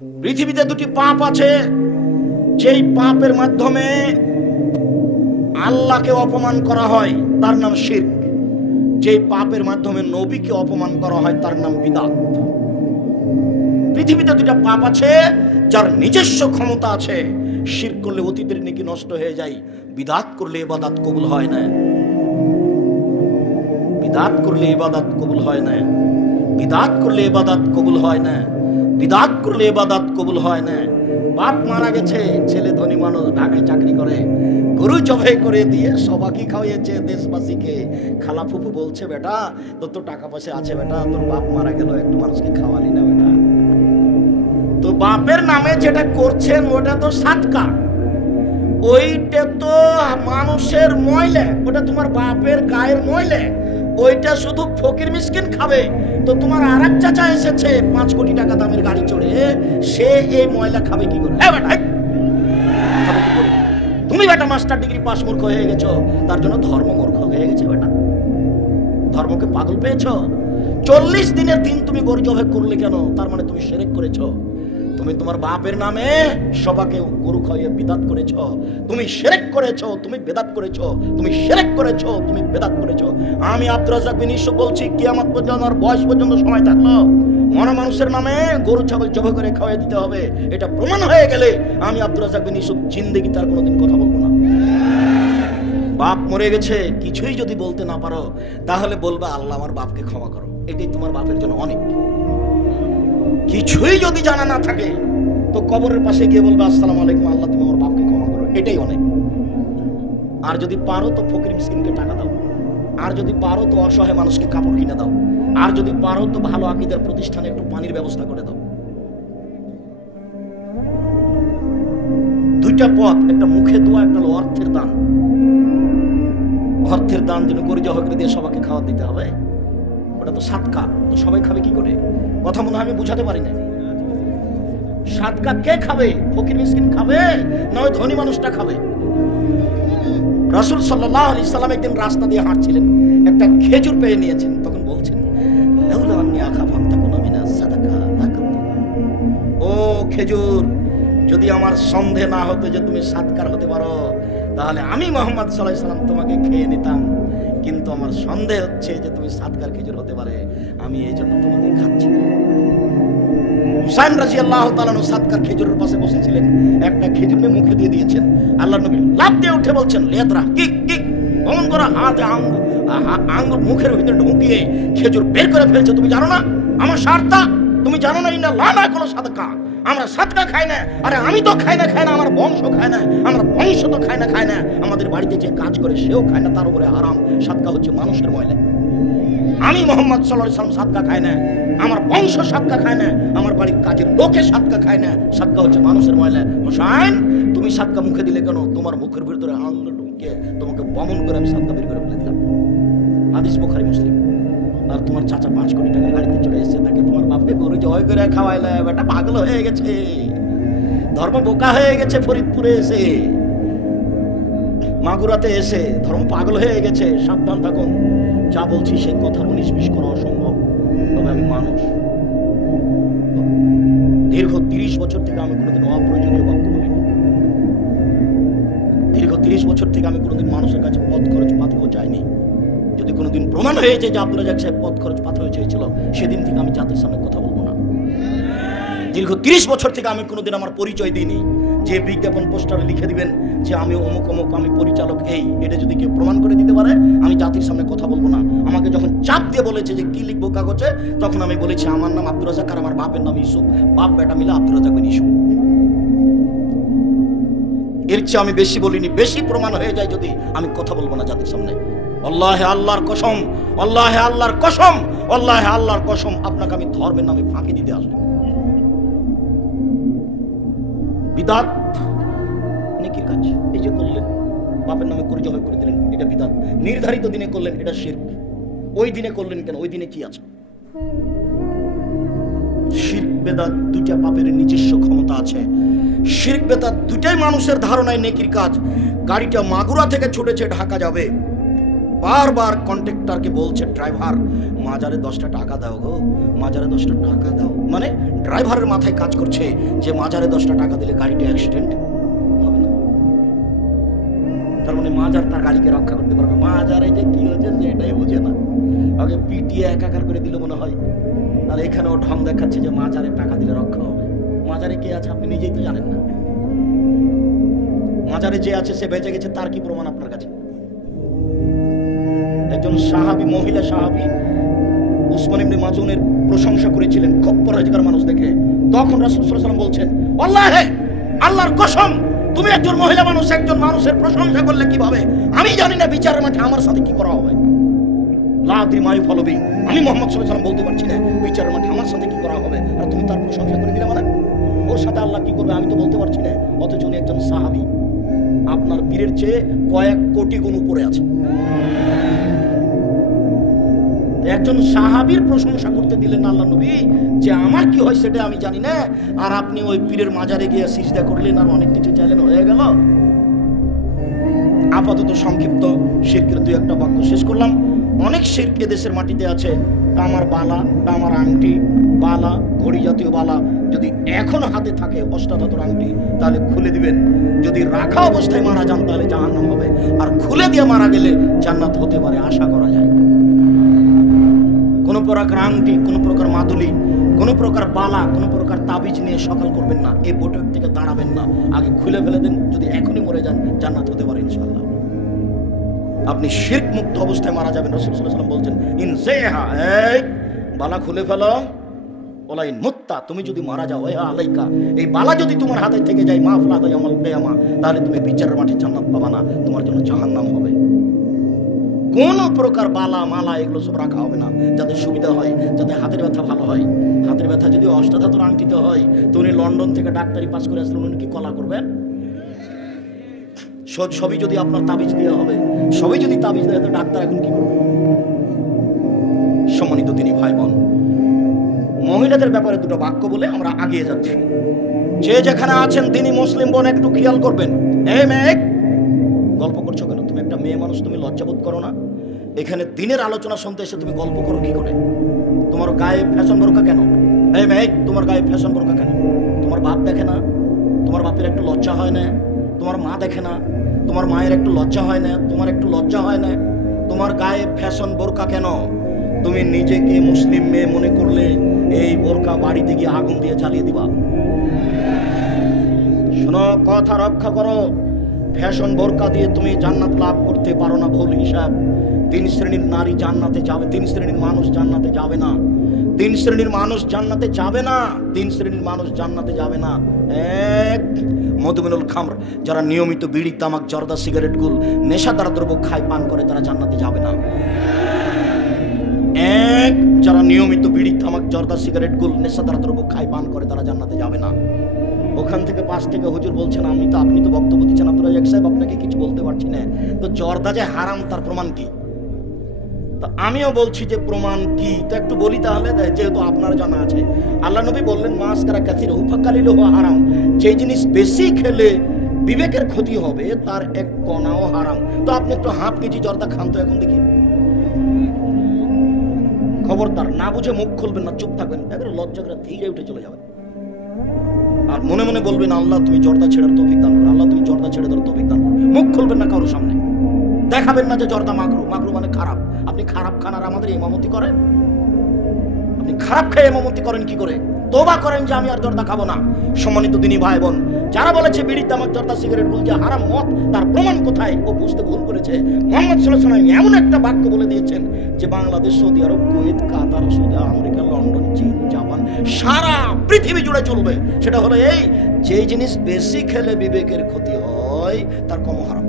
পৃথিবীতে দুটি পাপ আছে, যেই পাপের মাধ্যমে আল্লাহকে অপমান করা হয় তার নাম শিরক। যেই পাপের মাধ্যমে নবীকে অপমান করা হয় তার নাম বিদআত। পৃথিবীতে দুটা পাপ আছে যার নিজস্ব ক্ষমতা আছে। শিরক করলে অতীতের নেকি নষ্ট হয়ে যায়, বিদআত করলে ইবাদত কবুল হয় না। বিদআত করলে ইবাদত কবুল হয় না। বিদআত করলে ইবাদত কবুল হয় না। বিদআত করলে ইবাদত কবুল হয় না। বাপ মারা গেছে, ছেলে ধনী মানুষ, ঢাকায় চাকরি করে, গরু জবাই করে দিয়ে সবাইকে খাওয়াইছে দেশবাসীকে। খালা ফুফু বলছে, বেটা তোর তো টাকা পয়সা আছে, বেটা তোর বাপ মারা গেল, একটু মানুষকে খাওয়ালি না বেটা। তো বাপের নামে যেটা করছেন ওটা তো সাদকা, ওইটা তো মানুষের ময়লা, ওটা তোমার বাপের গায়ের ময়লা, ওইটা শুধু ফকির মিসকিন খাবে। তো তোমার আরেক চাচা এসেছে 5 কোটি টাকা দামের গাড়ি চড়ে, সে এই ময়লা খাবে কি করে? হ্যাঁ বেটা, খাবে কি করে? তুমি বেটা মাস্টার ডিগ্রি পাস মূর্খ হয়ে গেছো, তার জন্য ধর্ম মূর্খ হয়ে গেছে বেটা। ধর্মকে পাগল পেয়েছো। 40 দিনের দিন তুমি গরু জবাই করলে কেন? তার মানে তুমি শিরক করেছো। তুমি তোমার বাপের নামে সবাইকে গরু খাইয়ে বিদআত করেছো। তুমি শিরক করেছো, তুমি বিদআত করেছো, তুমি শিরক করেছো, তুমি বিদআত করেছো। আমি আব্দুর রাজ্জাক বিন ইউসুফ বলছি, কিয়ামত পর্যন্ত আর বয়স পর্যন্ত সময় থাকলো মরা মানুষের নামে গরু ছাগল জবাই করে খাওয়াই দিতে হবে। এটা প্রমাণ হয়ে গেলে আমি আব্দুর রাজ্জাক বিন ইউসুফ জিন্দেগি তার কোনোদিন কথা বলবো না। বাপ মরে গেছে, কিছুই যদি বলতে না পারো তাহলে বলবে আল্লাহ আমার বাপকে ক্ষমা করো। এটাই তোমার বাপের জন্য অনেক। কিছুই যদি জানা না থাকে তো কবরের পাশে গিয়ে বলবে আসসালামু আলাইকুম, আল্লাহ তুমি আমার বাপকে ক্ষমা করো, এটাই অনেক। আর যদি পারো তো ফকির মিসকিনকে টাকা দাও, আর যদি পারো তো অসহায় মানুষকে কাপড় কিনে দাও, আর যদি পারো তো ভালো আকীদার প্রতিষ্ঠানে একটু পানির ব্যবস্থা করে দাও। দুইটা পথ, একটা মুখে দোয়া, একটা হলো অর্থের দান। অর্থের দান যেন গরু জবাই করে দিয়ে সবাইকে খাওয়া দিতে হবে, ওটা তো সাদকা। তো সবাই খাবে কি করে? কথা মনে হয় আমি বুঝাতে পারি না। সাদকা কে খাবে? ফকির মিসকিন খাবে না ওই ধনী মানুষটা খাবে? রাসূল সাল্লাল্লাহু আলাইহি সাল্লাম একদিন রাস্তা দিয়ে হাঁটছিলেন, একটা খেজুর পেয়ে নিয়েছেন, তখন বলছেন লাউলা আন্নী আখাফু আন তাকুনা মিনাস সাদাকা লাকানতু। ও খেজুর, যদি আমার সন্দেহ না হতো যে তুমি সাদকার হতে পারো তাহলে আমি মুহাম্মদ সাল্লাল্লাহু আলাইহি সাল্লাম তোমাকে খেয়ে নিতাম, কিন্তু আমার সন্দেহ হচ্ছে যে তুমি সাদকার খেজুর হতে পারে, আমি এই জন্য তোমাকে খাচ্ছি। হুসাইন রাদিয়াল্লাহু তাআলা সাদকার খেজুরের পাশে বসেছিলেন, একটা খেজুর মুখে দিয়ে দিয়েছেন। আল্লাহর নবী লাফ দিয়ে উঠে বলছেন লেদরা কিক কিক, অমন করে হাতে আঙ্গুল মুখের ভিতরে ঢুকিয়ে খেজুর বের করে ফেলছে। তুমি জানো না আমার সারতা? তুমি জানো না ইন্না লা নাকুলু সাদকা, আমরা সাদকা খাই না। আরে আমি তো খাই না, আমার বংশ খায় না, আমার বংশ তো খায় না। আমাদের বাড়িতে যে কাজ করে সেও খায় না, তার উপরে হারাম। সাদকা হচ্ছে মানুষের ময়লা। আমি মুহাম্মদ সাল্লাল্লাহু আলাইহি ওয়াসাল্লাম সাদকা খায় না, আমার বংশ সাদকা খায় না, আমার বাড়ির কাজের লোকে সাদকা খায় না। সাদকা হচ্ছে মানুষের ময়লা। হোসেন, তুমি সাদকা মুখে দিলে কেন? তোমার মুখের ভিতরে আঙ্গুল ঢুকিয়ে তোমাকে বমন করে আমি সাদকা বের করে ফেলে দিলাম। হাদিস বুখারী মুসলিম। আর তোমার চাচা 5 কোটি টাকা গাড়িতে চড়ে এসেছে, তাকে তোমার বাপকে গরু জবাই করে খাওয়াইলে। বেটা পাগল হয়ে গেছে, ধর্ম বোকা হয়ে গেছে। ফরিদপুরে এসে, মাগুরাতে এসে ধর্ম পাগল হয়ে গেছে। সাবধান থাকুন, যা বলছি সেই কথার 19-20 করা অসম্ভব। তবে আমি মানুষ, দীর্ঘ 30 বছর থেকে আমি কোনোদিন অপ্রয়োজনীয় বক্তব্য বলিনি। দীর্ঘ 30 বছর থেকে আমি কোনোদিন মানুষের কাছে পথ খরচ পাথর চাইনি। যদি কোনোদিন প্রমাণ হয়েছে যে আব্দুল রাজ্জাক সাহেব পথ খরচ পাথর চেয়েছিল, সেদিন থেকে আমি জাতির সামনে কথা বলবো না। দীর্ঘ 30 বছর থেকে আমি কোনোদিন আমার পরিচয় দিইনি। যে বিজ্ঞাপন পোস্টারে লিখে দিবেন যে আমি অমুক অমুক, আমি পরিচালক এই, এটা যদি কেউ প্রমাণ করে দিতে পারে আমি জাতির সামনে কথা বলবো না। আমাকে যখন চাপ দিয়ে বলেছে যে কি লিখবো কাগজে, তখন আমি বলেছি আমার নাম আব্দুর রাজ্জাক আর আমার বাপের নাম ইউসুফ, বাপ বেটা মিলে আব্দুর রাজ্জাক বিন ইউসুফ। এর চেয়ে আমি বেশি বলিনি। বেশি প্রমাণ হয়ে যায় যদি আমি কথা বলবো না জাতির সামনে। আল্লাহে আল্লাহর কসম, আল্লাহে আল্লাহর কসম, আল্লাহে আল্লাহর কসম, আপনাকে আমি ধর্মের নামে ফাঁকি দিতে আসবো। বিদআত নেকির কাজ। এই যে করলেন, বাপের নামে গরু জবাই করে দিলেন, এটা বিদআত। নির্ধারিত দিনে করলেন, এটা শিরক। ওই দিনে করলেন কেন? ওই দিনে কি আছে? শিরক বেদাত দুইটা পাপের নিজস্ব ক্ষমতা আছে। শিরক বেদাত দুটাই মানুষের ধারণায় নেকির কাজ। গাড়িটা মাগুরা থেকে ছুটেছে ঢাকা যাবে, বারবার কন্ট্রাক্টরকে বলছে, ড্রাইভার মাজারে 10টা টাকা দাও গো, মাজারে 10টা টাকা দাও। মানে ড্রাইভারের মাথায় কাজ করছে যে মাজারে 10টা টাকা দিলে গাড়িটা অ্যাক্সিডেন্ট হবে না। তার মানে মাজার তার গাড়িকে রক্ষা করতে পারবে। মাজারে যে কি হয়েছে সেটাই বোঝে না, আগে পিটিয়ে একাকার করে দিল মনে হয়। আর এখানেও ঢং দেখাচ্ছে যে মাজারে টাকা দিলে রক্ষা হবে। মাজারে কে আছে আপনি নিজেই তো জানেন না। মাজারে যে আছে সে বেঁচে গেছে, তার কি প্রমাণ আপনার কাছে? একজন সাহাবী, মহিলা সাহাবী উসমান ইবনে মাজুনের প্রশংসা করেছিলেন, খুব পরহেজগার মানুষ দেখে। তখন রাসূল সাল্লাল্লাহু আলাইহি ওয়াসাল্লাম বলছেন, আল্লাহে, আল্লাহর কসম, তুমি একজন মহিলা মানুষ একজন মানুষের প্রশংসা করলে কিভাবে? আমি জানি না বিচারের মাঠে আমার সাথে কি করা হবে। লা আদরি মা ইউফালু বি, আমি মুহাম্মদ সাল্লাল্লাহু আলাইহি ওয়াসাল্লাম বলতে পারছি না বিচারের মাঠে আমার সাথে কি করা হবে, আর তুমি তার প্রশংসা করে দিলে। মানে ওর সাথে আল্লাহ কি করবে আমি তো বলতে পারছি না, অথচ উনি একজন সাহাবী, আপনার পীরের চেয়ে কয়েক কোটি গুণ উপরে আছে। একজন সাহাবীর প্রশংসা করতে দিলেন আল্লাহ নবী যে আমার কি হয় সেটা আমি জানি না, আর আপনি ওই পীরের মাজারে গিয়ে সিজদা করলেন আর অনেক কিছু চাইলেন, হয়ে গেল। আপাতত সংক্ষিপ্ত শিরকের 2-1টা বাক্য শেষ করলাম। অনেক শিরক এদেশের মাটিতে আছে। তামার বালা, তামার আংটি, বালা, ঘড়ি জাতীয় বালা যদি এখনো হাতে থাকে, অষ্টাধাতুর আংটি, তাহলে খুলে দিবেন। যদি রাখা অবস্থায় মারা যান তাহলে জাহান্নাম হবে, আর খুলে দিয়ে মারা গেলে জান্নাত হতে পারে, আশা করা যায়। কোনো প্রকার আংটি, কোনো প্রকার মাদুলি, কোনো প্রকার বালা, কোনো প্রকার তাবিজ নিয়ে সকাল করবেন না, এই বৈঠক থেকে দাঁড়াবেন না, আগে খুলে ফেলে দেন। যদি এখনই মরে যান জান্নাত হতে পারে ইনশাআল্লাহ। আপনি শিরক মুক্ত অবস্থায় মারা যাবেন। রাসূল সাল্লাল্লাহু আলাইহি ওয়াসাল্লাম বলছেন, ইনজাহা, এই বালা খুলে ফেলো, ওলাইন মুত্তা, তুমি যদি মারা যাও, এ আলাইকা, এই বালা যদি তোমার হাতে থেকে যায়, মাফলা দাই আমল কিয়ামা, তাহলে তুমি বিচারের মাঠে জান্নাত পাবা না, তোমার জন্য জাহান্নাম হবে। কোন প্রকার বালা মালা এগুলো সব রাখা হবে না, যাতে সুবিধা হয়, যাতে হাতের ব্যথা ভালো হয়। হাতের ব্যথা যদি অষ্টাধাতুর আংটিতে হয়, তো উনি লন্ডন থেকে ডাক্তারি পাস করে আসলেন, উনি কি কলা করবেন? সবই যদি আপনার তাবিজ দেওয়া হবে, সবই যদি তাবিজ দেয়, তো ডাক্তার এখন কি করবে? সম্মানিত তিনি ভাই বোন, মহিলাদের ব্যাপারে 2টো বাক্য বলে আমরা আগিয়ে যাচ্ছি। যে যেখানে আছেন তিনি মুসলিম বোন একটু খেয়াল করবেন। এই মেয়ে, গল্প করছো কেন? তুমি একটা মেয়ে মানুষ, তুমি লজ্জাবোধ করো না? এখানে দিনের আলোচনা শুনতে এসে তুমি গল্প করো কি করে? তোমার গায়ে ফ্যাশন বোরকা কেন? এই মেয়ে, তোমার গায়ে ফ্যাশন বোরকা কেন? তোমার বাপ দেখে না? তোমার বাপের একটু লজ্জা হয় না? তোমার মা দেখে না? তোমার মায়ের একটু লজ্জা হয় না? তোমার একটু লজ্জা হয় না? তোমার গায়ে ফ্যাশন বোরকা কেন? তুমি নিজেকে মুসলিম মেয়ে মনে করলে এই বোরকা বাড়িতে গিয়ে আগুন দিয়ে জ্বালিয়ে দিবা। শোনো, কথা রক্ষা করো। ফ্যাশন বোরকা দিয়ে তুমি জান্নাত লাভ করতে পারো না, ভুল হিসাব। 3 শ্রেণীর নারী জান্নাতে যাবে, 3 শ্রেণীর মানুষ জান্নাতে যাবে না, 3 শ্রেণীর মানুষ জান্নাতে যাবে না, 3 শ্রেণীর মানুষ জান্নাতে যাবে না। 1, মদমিনুল খামর, যারা নিয়মিত বিড়ি, তামাক, জর্দা, সিগারেট, গুল, নেশাদার দ্রব্য খায়, পান করে, তারা জান্নাতে যাবে না। 1, যারা নিয়মিত বিড়ি, তামাক, জর্দা, সিগারেট, গুল, নেশাদার দ্রব্য খায়, পান করে, তারা জান্নাতে যাবে না। ওখান থেকে পাশ থেকে হুজুর বলছেন, আপনি তো বক্তব্য দিচ্ছেন, আপনারা এক সাহেব, আপনাকে কিছু বলতে পারছি না। তো জর্দা যে হারাম তার প্রমাণ কি? তো আমিও বলছি যে প্রমাণ কি, তো একটু বলি তাহলে, যেহেতু আপনার জানা আছে। আল্লাহ নবী বললেন, মাস কারা কাসিরহু ফাকালিলুহু হারাম, যে জিনিস বেশি খেলে বিবেকের ক্ষতি হবে তার 1 কণাও হারাম। তো আপনি একটু হাফ কেজি জর্দা খান তো এখন দেখি। খবরদার, না বুঝে মুখ খুলবেন না, চুপ থাকবেন, এবারে লজ্জা করে ধীরে উঠে চলে যাবেন। আর মনে মনে বলবেন, আল্লাহ তুমি জর্দা ছেড়ার তৌফিক দান করো, আল্লাহ তুমি জর্দা ছেড়ে দেওয়ার তৌফিক দান করো। মুখ খুলবেন না কারোর সামনে, দেখাবেন না যে জর্দা মাকরু, মাকরু মানে খারাপ। আপনি খারাপ খান আর আমাদের ইমামতি করেন? আপনি খারাপ খেয়ে ইমামতি করেন কি করে? তওবা করেন যে আমি আর জর্দা খাবো না। সম্মানিত দিনী ভাই বোন, যারা বলেছে বিড়ি, তামাক, জর্দা, সিগারেট, গুল যে হারাম মদ, তার প্রমাণ কোথায়? ও বুঝতে ভুল করেছে। মুহাম্মদ সাল্লাল্লাহু আলাইহি ওয়াসাল্লাম এমন একটা বাক্য বলে দিয়েছেন যে বাংলাদেশ, সৌদি আরব, কুয়েত, কাতার, সৌদি আমেরিকা, লন্ডন, চীন, জাপান, সারা পৃথিবী জুড়ে চলবে। সেটা হলো এই, যে জিনিস বেশি খেলে বিবেকের ক্ষতি হয় তার কম হারাম।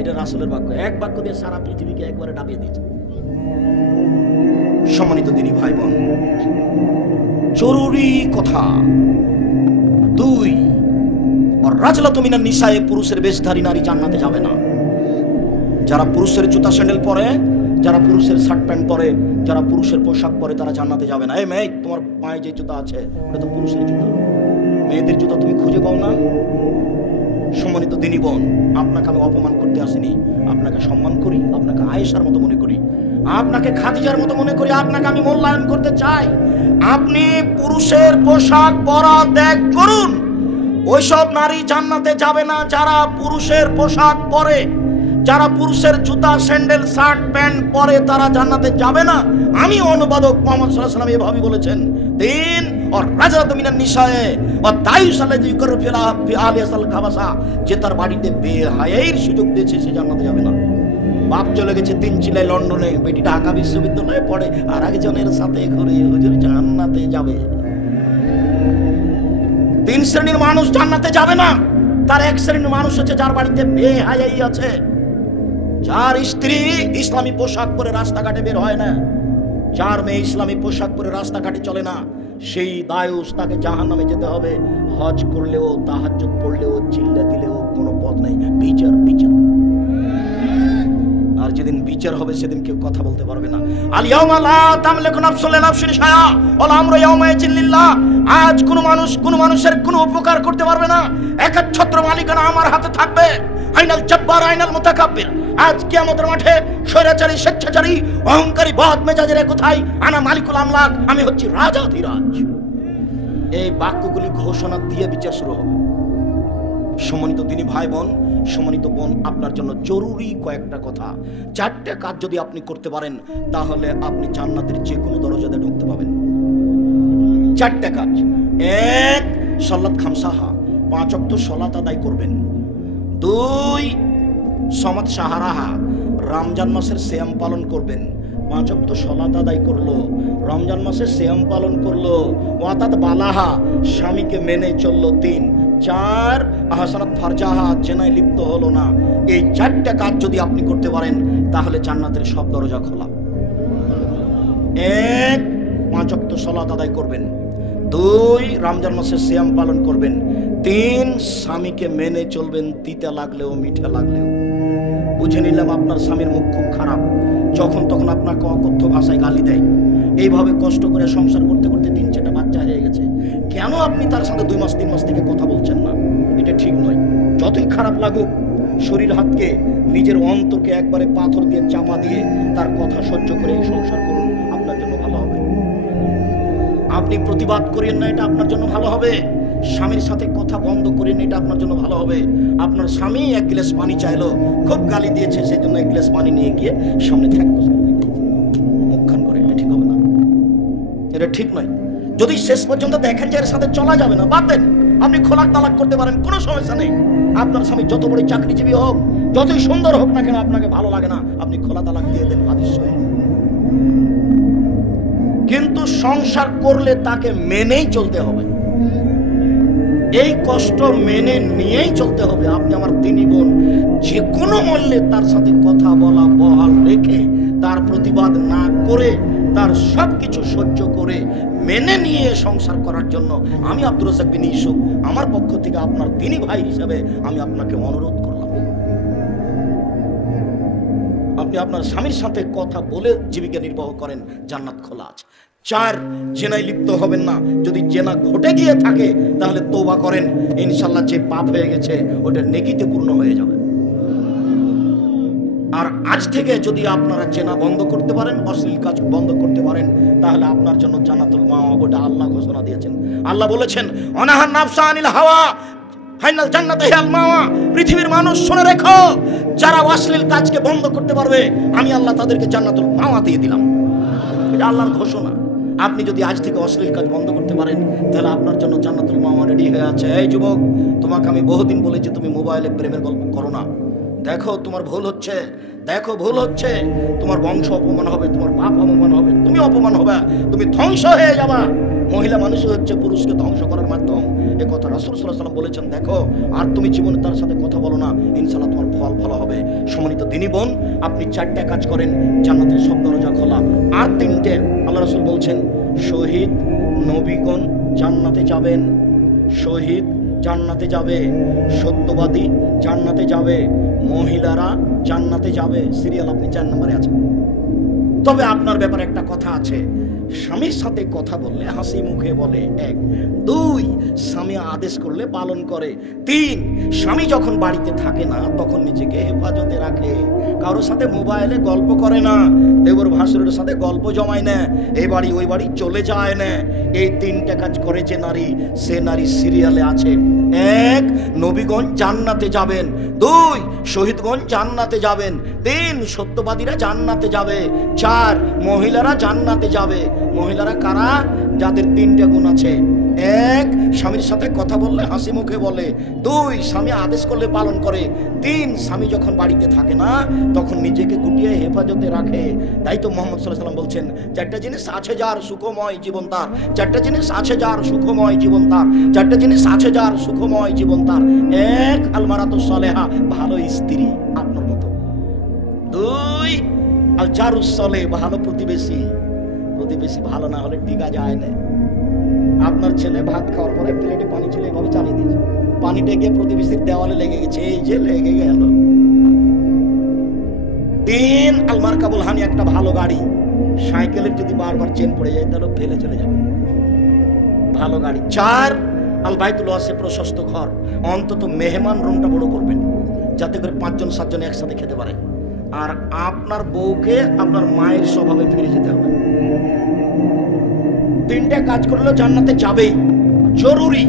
এটা রাসূলের বাক্য, এক বাক্য দিয়ে সারা পৃথিবীকে একবারে ডাবিয়ে দিয়েছে। সম্মানিত দিনী ভাই বোন, জরুরি কথা 2, রাজলাতু মিনান নিসায়ে, পুরুষের বেশধারী নারী জান্নাতে যাবে না। যারা পুরুষের জুতা স্যান্ডেল পরে, যারা পুরুষের শার্ট প্যান্ট পরে, যারা পুরুষের পোশাক পরে, তারা জান্নাতে যাবে না। এই মেয়ে, তোমার পায়ে যে জুতা আছে ওটা তো পুরুষের জুতা, মেয়েদের জুতা তুমি খুঁজে পাও না? সম্মানিত দিনী বোন, আপনাকে আমি অপমান করতে আসিনি, আপনাকে সম্মান করি, আপনাকে আয়েশার মতো মনে করি, আপনাকে খাদিজার মতো মনে করি, আপনাকে আমি মূল্যায়ন করতে চাই। আপনি পুরুষের পোশাক পরা ত্যাগ করুন। ওইসব নারী জান্নাতে যাবে না যারা পুরুষের পোশাক পরে, যারা পুরুষের জুতা স্যান্ডেল শার্ট প্যান্ট পরে, তারা জান্নাতে যাবে না। আমি অনুবাদক মুহাম্মদ সাল্লাল্লাহু আলাইহি ওয়াসাল্লাম এভাবে বলেছেন, তিন আর রাজাতু মিনান নিসায়ে ওয়া দায়ুসাল্লাযী ইউকাররু ফি আহলিসাল খাবাসা, যে তার বাড়িতে বেহায়ার সুযোগ দিয়েছে সে জান্নাতে যাবে না। বাপ চলে গেছে তিন চিলায় লন্ডনে, বেটি ঢাকা বিশ্ববিদ্যালয়ে পড়ে, আর একজনের সাথে ঘুরে হুজুর জান্নাতে যাবে। তিন শ্রেণীর মানুষ জান্নাতে যাবে না। তার এক শ্রেণীর মানুষ হচ্ছে যার বাড়িতে বেহায়াই আছে, যার স্ত্রী ইসলামী পোশাক পরে রাস্তাঘাটে বের হয় না, যার মেয়ে ইসলামী পোশাক পরে রাস্তাঘাটে চলে না, সেই দায়ুস তাকে জাহান্নামে যেতে হবে। হজ করলেও, তাহাজ্জুদ পড়লেও, চিল্লা দিলেও কোনো পথ নেই। বিচার বিচার, আর যেদিন বিচার হবে সেদিন কেউ কথা বলতে পারবে না। আল ইয়াউমা লা তামলিকু নাফসুন লিনাফসিন শাইআ ওয়াল আমরু ইয়াউমাইযিন লিল্লাহ। আজ কোনো মানুষের কোনো উপকার করতে পারবে না, একচ্ছত্র মালিকানা আমার হাতে থাকবে। আইনাল জাব্বার আইনাল মুতাকাব্বির। আজ কিয়ামতের মাঠে স্বৈরাচারী, স্বেচ্ছাচারী, অহংকারী, বদ মেজাজের কোথায়? আনা মালিকুল আমলাক, আমি হচ্ছি রাজাধিরাজ। এই বাক্যগুলি ঘোষণা দিয়ে বিচার শুরু হবে। সম্মানিত দিনী ভাই বোন, সম্মানিত বোন, আপনার জন্য জরুরি কয়েকটা কথা। চারটে কাজ যদি আপনি করতে পারেন তাহলে আপনি জান্নাতের যে কোনো দরজাতে ঢুকতে পাবেন। চারটে কাজ। এক, সালাত খামসাহা, 5 ওয়াক্ত সালাত আদায় করবেন। 2, সমাত সাহারাহা, রমজান মাসের সিয়াম পালন করবেন। 5 ওয়াক্ত সালাত আদায় করলো, রমজান মাসের সিয়াম পালন করলো। ওয়াতাত বালাহা, স্বামীকে মেনে চললো। 3, 4, আহসানাত ফারজাহা, জেনায় লিপ্ত হলো না। এই চারটা কাজ যদি আপনি করতে পারেন তাহলে জান্নাতের সব দরজা খোলা। 1, 5 ওয়াক্ত সালাত আদায় করবেন। 2, রমজান মাসে সিয়াম পালন করবেন। 3, স্বামীকে মেনে চলবেন, তিতা লাগলেও মিঠা লাগলেও। বুঝে নিলাম আপনার স্বামীর মুখ খুব খারাপ, যখন তখন আপনাকে অকথ্য ভাষায় গালি দেয়। এইভাবে কষ্ট করে সংসার করতে করতে 3-4টা বাচ্চা হয়ে গেছে, কেন আপনি তার সাথে 2 মাস 3 মাস থেকে কথা বলছেন না? এটা ঠিক নয়। যতই খারাপ লাগুক, শরীর হাতকে, নিজের অন্তরকে একবারে পাথর দিয়ে চাপা দিয়ে তার কথা সহ্য করে এই সংসার করুন, আপনার জন্য ভালো হবে। আপনি প্রতিবাদ করেন না, এটা আপনার জন্য ভালো হবে। স্বামীর সাথে কথা বন্ধ করেন, এটা আপনার জন্য ভালো হবে। আপনার স্বামী 1 গ্লাস পানি চাইলো, খুব গালি দিয়েছে, সেই জন্য 1 গ্লাস পানি নিয়ে গিয়ে সামনে থাকবো মুখখান করে, এটা ঠিক হবে না, এটা ঠিক নয়। যদি শেষ পর্যন্ত দেখেন যে এর সাথে চলা যাবে না, বাদ দেন। আপনি খোলাক তালাক করতে পারেন, কোনো সমস্যা নেই। আপনার স্বামী যত বড় চাকরিজীবী হোক, যতই সুন্দর হোক না কেন, আপনাকে ভালো লাগে না, আপনি খোলা তালাক দিয়ে দেন, হাদিস সহিহ। কিন্তু সংসার করলে তাকে মেনেই চলতে হবে, এই কষ্ট মেনে নিয়েই চলতে হবে। আপনি আমার দিনী বোন, যে কোনো মূল্যে তার সাথে কথা বলা বহাল রেখে, তার প্রতিবাদ না করে, তার সব কিছু সহ্য করে মেনে নিয়ে সংসার করার জন্য আমি আব্দুর রাজ্জাক বিন ইউসুফ আমার পক্ষ থেকে আপনার দিনী ভাই হিসেবে আমি আপনাকে অনুরোধ করলাম। আপনি আপনার স্বামীর সাথে কথা বলে জীবিকা নির্বাহ করেন, জান্নাত খোলা আছে। 4, জেনায় লিপ্ত হবেন না। যদি জেনা ঘটে গিয়ে থাকে তাহলে তওবা করেন, ইনশাআল্লাহ যে পাপ হয়ে গেছে ওটা নেকিতে পূর্ণ হয়ে যাবে। আর আজ থেকে যদি আপনারা জেনা বন্ধ করতে পারেন, অশ্লীল কাজ বন্ধ করতে পারেন, তাহলে আপনার জন্য জান্নাতুল মাওয়া, ওটা আল্লাহ ঘোষণা দিয়েছেন। আল্লাহ বলেছেন, অনাহান নাফসা আনিল হাওয়া ফাইনাল জান্নাতে হিয়াল মাওয়া। পৃথিবীর মানুষ শুনে রেখো, যারা অশ্লীল কাজকে বন্ধ করতে পারবে, আমি আল্লাহ তাদেরকে জান্নাতুল মাওয়া দিয়ে দিলাম। এটা আল্লাহর ঘোষণা। আপনি যদি আজ থেকে অশ্লীল কাজ বন্ধ করতে পারেন তাহলে আপনার জন্য জান্নাতুল মাওয়া রেডি হয়ে আছে। এই যুবক, তোমাকে আমি বহুদিন বলেছি তুমি মোবাইলে প্রেমের গল্প করো না। দেখো তোমার ভুল হচ্ছে, দেখো ভুল হচ্ছে, তোমার বংশ অপমান হবে, তোমার বাপ অপমান হবে, তুমি অপমান হবে, তুমি ধ্বংস হয়ে যাবা। মহিলা মানুষ হচ্ছে পুরুষকে ধ্বংস করার মাধ্যম, এ কথা রাসূল সাল্লাল্লাহু আলাইহি ওয়াসাল্লাম বলেছেন। দেখো, আর তুমি জীবনে তার সাথে কথা বলো না, ইনশাআল্লাহ তোমার ফল ভালো হবে। সম্মানিত দিনী বোন, আপনি 4টা কাজ করেন, জান্নাতের সব দরজা খোলা। আর 3টে আল্লাহ রাসূল বলছেন, শহীদ নবীগণ জান্নাতে যাবেন, শহীদ জান্নাতে যাবে, সত্যবাদী জান্নাতে যাবে, মহিলারা জান্নাতে যাবে। সিরিয়াল আপনি 4 নম্বরে আছেন। তবে আপনার ব্যাপারে একটা কথা আছে, স্বামীর সাথে কথা বললে হাসি মুখে বলে, 1। 2, স্বামী আদেশ করলে পালন করে। 3, স্বামী যখন বাড়িতে থাকে না তখন নিজেকে হেফাজতে রাখে, কারোর সাথে মোবাইলে গল্প করে না, দেবর ভাসুরের সাথে গল্প জমায় না, এই বাড়ি ওই বাড়ি চলে যায় না। এই 3টা কাজ করে যে নারী, সে নারী সিরিয়ালে আছে। 1, নবীগণ জান্নাতে যাবেন। 2, শহীদগণ জান্নাতে যাবেন। 3, সত্যবাদীরা জান্নাতে যাবে। 4, মহিলারা জান্নাতে যাবে। মহিলারা কারা? যাদের 3টা গুণ আছে। 1, স্বামীর সাথে কথা বললে হাসি মুখে বলে। 2, স্বামী আদেশ করলে পালন করে। 3, স্বামী যখন বাড়িতে থাকে না তখন নিজেকে গুটিয়ে হেফাজতে রাখে। তাই তো মুহাম্মদ সাল্লাল্লাহু আলাইহি ওয়াসাল্লাম বলছেন, 4টা জিনিস আছে যার সুখময় জীবন তার। 4টা জিনিস আছে যার সুখময় জীবন তার। 4টা জিনিস আছে যার সুখময় জীবন তার। 1, আলমারাতু সালেহা, ভালো স্ত্রী আপনার মতো। 2, আল জারুস সালেহ, ভালো প্রতিবেশী। প্রতিবেশী ভালো না হলে টিকা যায় না। আপনার ছেলে ভাত খাওয়ার পরে প্লেটে পানি ছিল, এভাবে চালিয়ে দিয়েছে, পানিটা গিয়ে প্রতিবেশীর দেওয়ালে লেগে গেছে, এই যে লেগে গেল। 3, আলমার কাবুল হানি, একটা ভালো গাড়ি। সাইকেলের যদি বারবার চেন পড়ে যায় তাহলে ফেলে চলে যাবে, ভালো গাড়ি। 4, আল বাইতুল ওয়াসি, প্রশস্ত ঘর। অন্তত মেহমান রুমটা বড় করবেন যাতে করে 5 জন 7 জন একসাথে খেতে পারে। আর আপনার বউকে আপনার মায়ের স্বভাবে ফিরে যেতে হবে। 3টা কাজ করলে জান্নাতে যাবেই, জরুরি।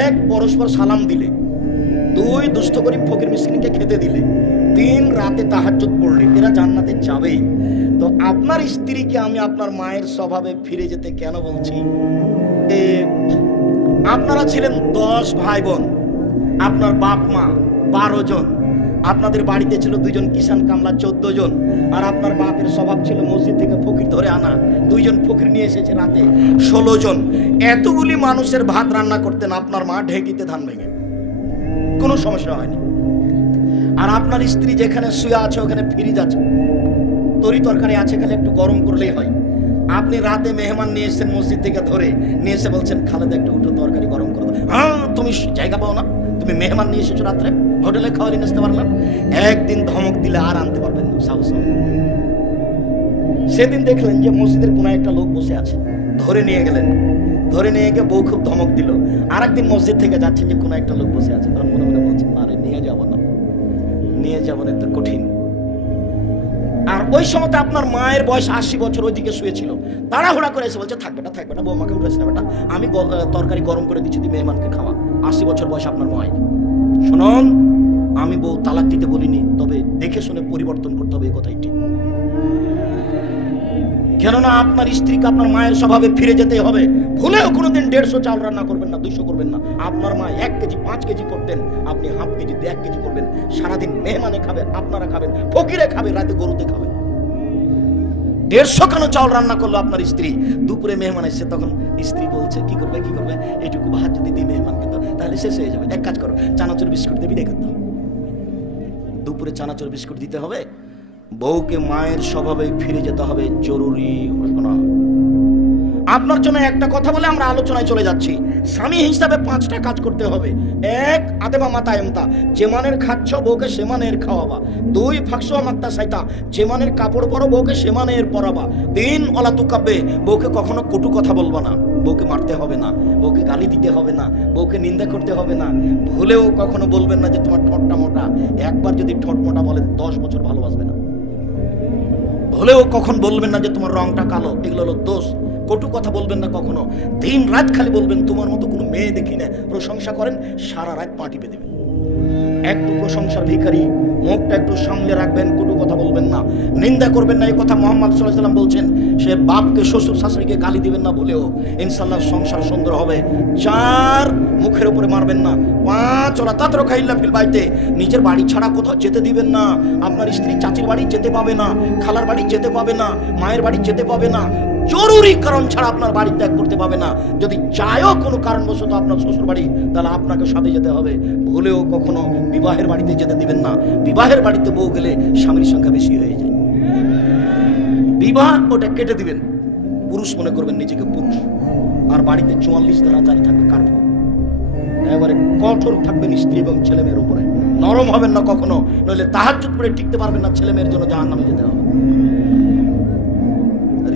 1, পরস্পর সালাম দিলে। 2, দুস্থ গরিব ফকির মিসকিনকে খেতে দিলে। 3, রাতে তাহাজ্জুদ পড়লে। এরা জান্নাতে যাবেই। তো আপনার স্ত্রীকে আমি আপনার মায়ের স্বভাবে ফিরে যেতে কেন বলছি? আপনারা ছিলেন 10 ভাই বোন, আপনার বাপ মা 12 জন, আপনাদের বাড়িতে ছিল 2 জন কিষান কামলা 14 জন, আর আপনার বাপের স্বভাব ছিল মসজিদ থেকে ফকির ধরে আনা, 2 জন ফকির নিয়ে এসেছে রাতে, 16 জন। এতগুলি মানুষের ভাত রান্না করতেন আপনার মা ঢেঁকিতে ধান ভেঙে, কোনো সমস্যা হয়নি। আর আপনার স্ত্রী যেখানে শুয়ে আছে ওখানে ফ্রিজ আছে, তরি তরকারি আছে, খালি একটু গরম করলেই হয়। আপনি রাতে মেহমান নিয়ে এসেছেন মসজিদ থেকে ধরে নিয়ে এসে বলছেন, খালেদা একটু উঠো তরকারি গরম করে দাও। হ্যাঁ, তুমি জায়গা পাও না, তুমি মেহমান নিয়ে এসেছো রাত্রে, হোটেলে খাওয়ারি নিতে পারলাম। একদিন ধমক দিলে আর আনতে পারবেন না, সাহস হবে না। সেদিন দেখলেন যে মসজিদের কোনায় একটা লোক বসে আছে, ধরে নিয়ে গেলেন, ধরে নিয়ে গিয়ে বউ খুব ধমক দিল। আর একদিন মসজিদ থেকে যাচ্ছেন যে কোনো একটা লোক বসে আছে, তখন মনে মনে বলছেন, আরে নিয়ে যাবো না, নিয়ে যাবো না, তো কঠিন। আর ওই সময় আপনার মায়ের বয়স 80 বছর, ওইদিকে শুয়েছিল, তাড়াহুড়া করে এসে বলছে, থাকবে না বৌমাকে উঠেছে না বেটা, আমি তরকারি গরম করে দিচ্ছি, তুই মেহমানকে খাওয়া। 80 বছর বয়স আপনার মায়ের। শুনুন, আমি বউ তালাক দিতে বলিনি, তবে দেখে শুনে পরিবর্তন করতে হবে, এই কথাই ঠিক। কেননা আপনার স্ত্রীকে আপনার মায়ের স্বভাবে ফিরে যেতে হবে। ভুলেও কোনোদিন 150 চাল রান্না করবেন না, 200 করবেন না। আপনার মা 1 কেজি 5 কেজি করতেন, আপনি হাফ কেজি 1 কেজি করবেন। সারাদিন মেহমানে খাবেন, আপনারা খাবেন, ফকিরে খাবেন, রাতে গরুতে খাবেন। 150 কেন চাল রান্না করলো আপনার স্ত্রী? দুপুরে মেহমান এসছে, তখন স্ত্রী বলছে, কি করবে এইটুকু ভাত যদি দিই মেহমানকে তো তাহলে শেষ হয়ে যাবে। এক কাজ করো, চানাচুর বিস্কুট দেবি দেখে দাও। দুপুরে চানাচুর বিস্কুট দিতে হবে। বউকে মায়ের স্বভাবে ফিরে যেতে হবে, জরুরি ঘোষণা। আপনার জন্য একটা কথা বলে আমরা আলোচনায় চলে যাচ্ছি। স্বামী হিসাবে 5টা কাজ করতে হবে। 1, আদেবা মাতা এমতা, যে মানের খাচ্ছ বউকে সে মানের খাওয়াবা। 2, ফাকসো মাত্তা সাইতা, যে মানের কাপড় পরো বউকে সে মানের পরাবা। 3, অলা তুকাব্বে, বউকে কখনো কটু কথা বলবা না, বউকে মারতে হবে না, বউকে গালি দিতে হবে না, বউকে নিন্দা করতে হবে না। ভুলেও কখনো বলবেন না যে তোমার ঠোঁটটা মোটা। একবার যদি ঠোঁট মোটা বলেন 10 বছর ভালোবাসবে না। ভুলেও কখন বলবেন না যে তোমার রংটা কালো, এগুলো হলো দোষ। কটু কথা বলবেন না কখনো। দিন রাত খালি বলবেন, তোমার মতো কোনো মেয়ে দেখি না, প্রশংসা করেন, সারা রাত পা টিপে দেবেন। একটু প্রশংসার ভিখারি, মুখটা একটু সামলে রাখবেন, কটু কথা বলবেন না, নিন্দা করবেন না। এই কথা মুহাম্মদ সাল্লাল্লাহু আলাইহি ওয়াসাল্লাম বলছেন। সে বাপকে শ্বশুর শাশুড়িকে গালি দিবেন না বলেও ইনশাআল্লাহ সংসার সুন্দর হবে। 4, মুখের উপরে মারবেন না। 5, ওলা তাতরুকা ইল্লা ফিল বাইতে, নিজের বাড়ি ছাড়া কোথাও যেতে দিবেন না। আপনার স্ত্রী চাচির বাড়ি যেতে পাবে না, খালার বাড়ি যেতে পাবে না, মায়ের বাড়ি যেতে পাবে না, জরুরি কারণ ছাড়া আপনার বাড়ি ত্যাগ করতে পাবে না। যদি চায়ও কোনো কারণবশত আপনার শ্বশুর বাড়ি, তাহলে আপনাকে সাথে যেতে হবে। ভুলেও কখনো বিবাহের বাড়িতে যেতে দিবেন না। বিবাহের বাড়িতে বউ গেলে স্বামীর সংখ্যা বেশি হয়ে যায়। বিবাহ ওটা কেটে দিবেন, পুরুষ মনে করবেন নিজেকে পুরুষ। আর বাড়িতে 44 ধারা জারি থাকবে, কারফিউ। এবারে কঠোর থাকবেন স্ত্রী এবং ছেলে মেয়ের উপরে, নরম হবেন না কখনো, নইলে তাহাজ্জুদ পড়ে টিকতে পারবেন না, ছেলে মেয়ের জন্য জাহান্নামে যেতে হবে।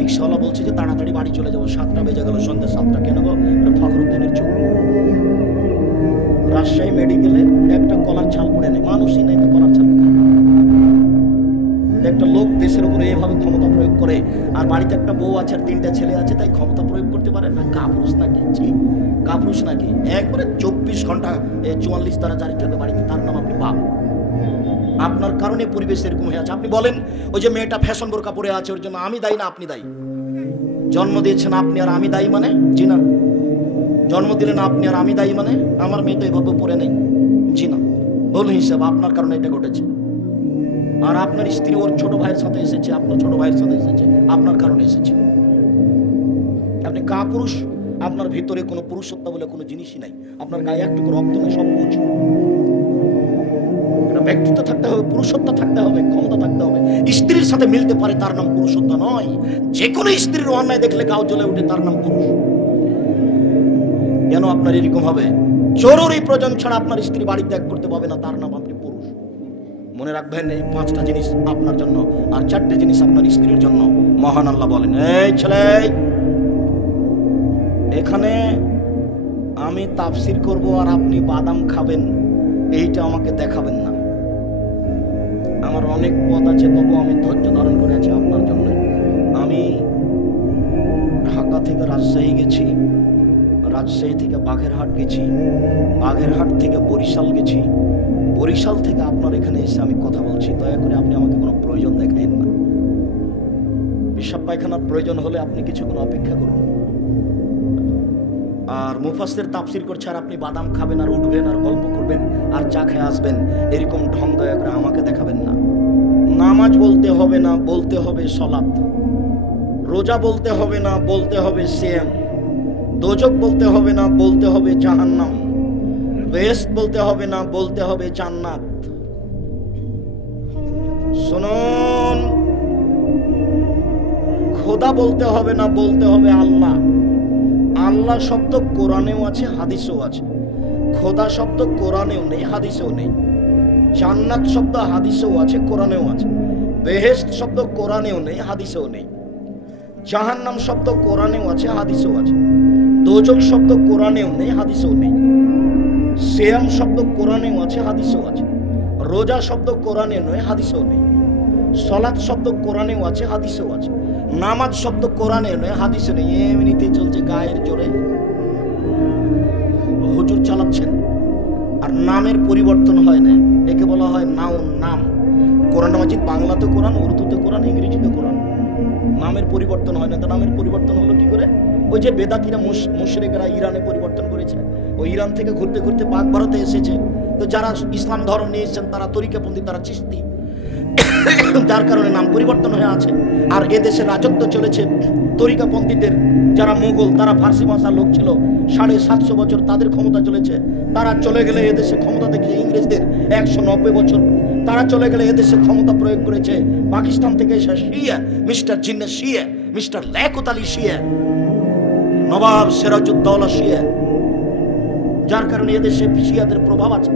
রিক্সাওয়ালা বলছে যে তাড়াতাড়ি বাড়ি চলে যাবো, 7টা বেজে গেল, সন্ধ্যা 7টা। কেন গো? ফখরুদ্দিনের চোখ। রাজশাহী মেডিকেলে একটা কলার ছাল পড়ে নেই, মানুষই নেই তো কলার ছাল। একটা লোক দেশের উপরে এভাবে ক্ষমতা প্রয়োগ করে, আর বাড়িতে একটা বউ আছে আর 3টা ছেলে আছে, তাই ক্ষমতা প্রয়োগ করতে পারে না? কাপুরুষ নাকি? কাপুরুষ নাকি? একবারে 24 ঘন্টা 44 ধারা জারি থাকবে বাড়িতে, তার নাম আপনি বাপ। আপনার কারণে পরিবেশ এরকম হয়ে আছে। আপনি বলেন ওই যে মেয়েটা ফ্যাশন বোরকা পরে আছে, ওর জন্য আমি দায়ী না আপনি দায়ী? জন্ম দিয়েছেন আপনি আর আমি দায়ী মানে? জি না। জন্ম দিলেন আপনি আর আমি দায়ী মানে? আমার মেয়ে তো এভাবে পরে নেই। জি না। ভুল হিসাব, আপনার কারণে এটা ঘটেছে। আর আপনার স্ত্রী ওর ছোট ভাইয়ের সাথে এসেছে, আপনার ছোট ভাইয়ের সাথে এসেছে, আপনার কারণে এসেছে। আপনি কাপুরুষ। আপনার ভিতরে কোনো পুরুষত্ব বলে কোনো জিনিসই নাই। আপনার গায়ে একটুকু রক্ত নেই, সব বুঝ। ব্যক্তিত্ব থাকতে হবে, পুরুষত্ব থাকতে হবে, ক্ষমতা থাকতে হবে। স্ত্রীর সাথে মিলতে পারে, তার নাম পুরুষত্ব নয়। যে কোনো স্ত্রীর অন্যায় দেখলে গাও জ্বলে উঠে, তার নাম পুরুষ। কেন আপনার এরকম হবে? জরুরি প্রয়োজন ছাড়া আপনার স্ত্রী বাড়ি ত্যাগ করতে পারবে না, তার নাম আপনি পুরুষ। মনে রাখবেন, এই 5টা জিনিস আপনার জন্য আর 4টে জিনিস আপনার স্ত্রীর জন্য। মহান আল্লাহ বলেন, এই ছেলে, এখানে আমি তাফসীর করব আর আপনি বাদাম খাবেন, এইটা আমাকে দেখাবেন না। আমার অনেক পথ আছে, তবু আমি ধৈর্য ধারণ করে আছি আপনার জন্য। আমি ঢাকা থেকে রাজশাহী গেছি, রাজশাহী থেকে বাগেরহাট গেছি, বাগেরহাট থেকে বরিশাল গেছি, বরিশাল থেকে আপনার এখানে এসে আমি কথা বলছি। দয়া করে আপনি আমাকে কোনো প্রয়োজন দেখাইন না। পেশাব পায়খানার প্রয়োজন হলে আপনি কিছুক্ষণ অপেক্ষা করুন। আর মুফাসসির তাফসীর করছে আর আপনি বাদাম খাবেন আর উঠবেন আর গল্প করবেন আর চা খেয়ে আসবেন, এরকম ঢং দয়া করে আমাকে দেখাবেন না। নামাজ বলতে হবে না, বলতে হবে সালাত। রোজা বলতে হবে না, বলতে হবে সিয়াম। দোজক বলতে হবে না, বলতে হবে জাহান্নাম। বেহেশত বলতে হবে না, বলতে হবে জান্নাত। শুনুন, খোদা বলতে হবে না, বলতে হবে আল্লাহ। আল্লাহ শব্দ কোরআনেও আছে, হাদিসেও আছে। খোদা শব্দ কোরআনেও নেই, হাদিসেও নেই। জান্নাত শব্দ হাদিসেও আছে, কোরআনেও আছে। বেহেশত শব্দ কোরআনেও নেই, হাদিসেও নেই। জাহান্নাম শব্দ কোরআনেও আছে, হাদিসেও আছে। দোজক শব্দ কোরআনেও নেই, হাদিসেও নেই। সিয়াম শব্দ কোরআনেও আছে, হাদিসেও আছে। রোজা শব্দ কোরআনে নয়, হাদিসেও নেই। সালাত শব্দ কোরআনেও আছে, হাদিসেও আছে। নামাজ শব্দ কোরআনে নয়, হাদিসে নেই। এমনিতেই চলছে গায়ের জোরে, হুজুর চালাচ্ছেন। আর নামের পরিবর্তন হয় না, একে বলা হয় নাউন, নাম। কোরআন মাজিদ বাংলাতে কোরআন, উর্দুতে কোরআন, ইংরেজিতে কোরআন। নামের পরিবর্তন হয় না। তো নামের পরিবর্তন হলো কি করে? ওই যে বেদাতিরা, মুশরিকরা ইরানে পরিবর্তন করেছে। ওই ইরান থেকে ঘুরতে ঘুরতে পাক ভারতে এসেছে। তো যারা ইসলাম ধর্ম নিয়ে এসেছেন তারা তরিকাপন্থী, তারা চিশতি, যার কারণে নাম পরিবর্তন হয়ে আছে। আর এদেশে রাজত্ব চলেছে তরিকাপন্থীদের, যারা মুঘল, তারা ফার্সি ভাষার লোক ছিল। 750 বছর তাদের ক্ষমতা চলেছে। তারা চলে গেলে এদেশে ক্ষমতা দেখেছে ইংরেজদের 190 বছর। তারা চলে গেলে এদেশে ক্ষমতা প্রয়োগ করেছে পাকিস্তান থেকে এসে শিয়া, মিস্টার জিন্নাত শিয়া, মিস্টার লিয়াকত আলী শিয়া, নবাব সিরাজউদ্দৌলা শিয়া। যার কারণে এদেশে শিয়াদের প্রভাব আছে।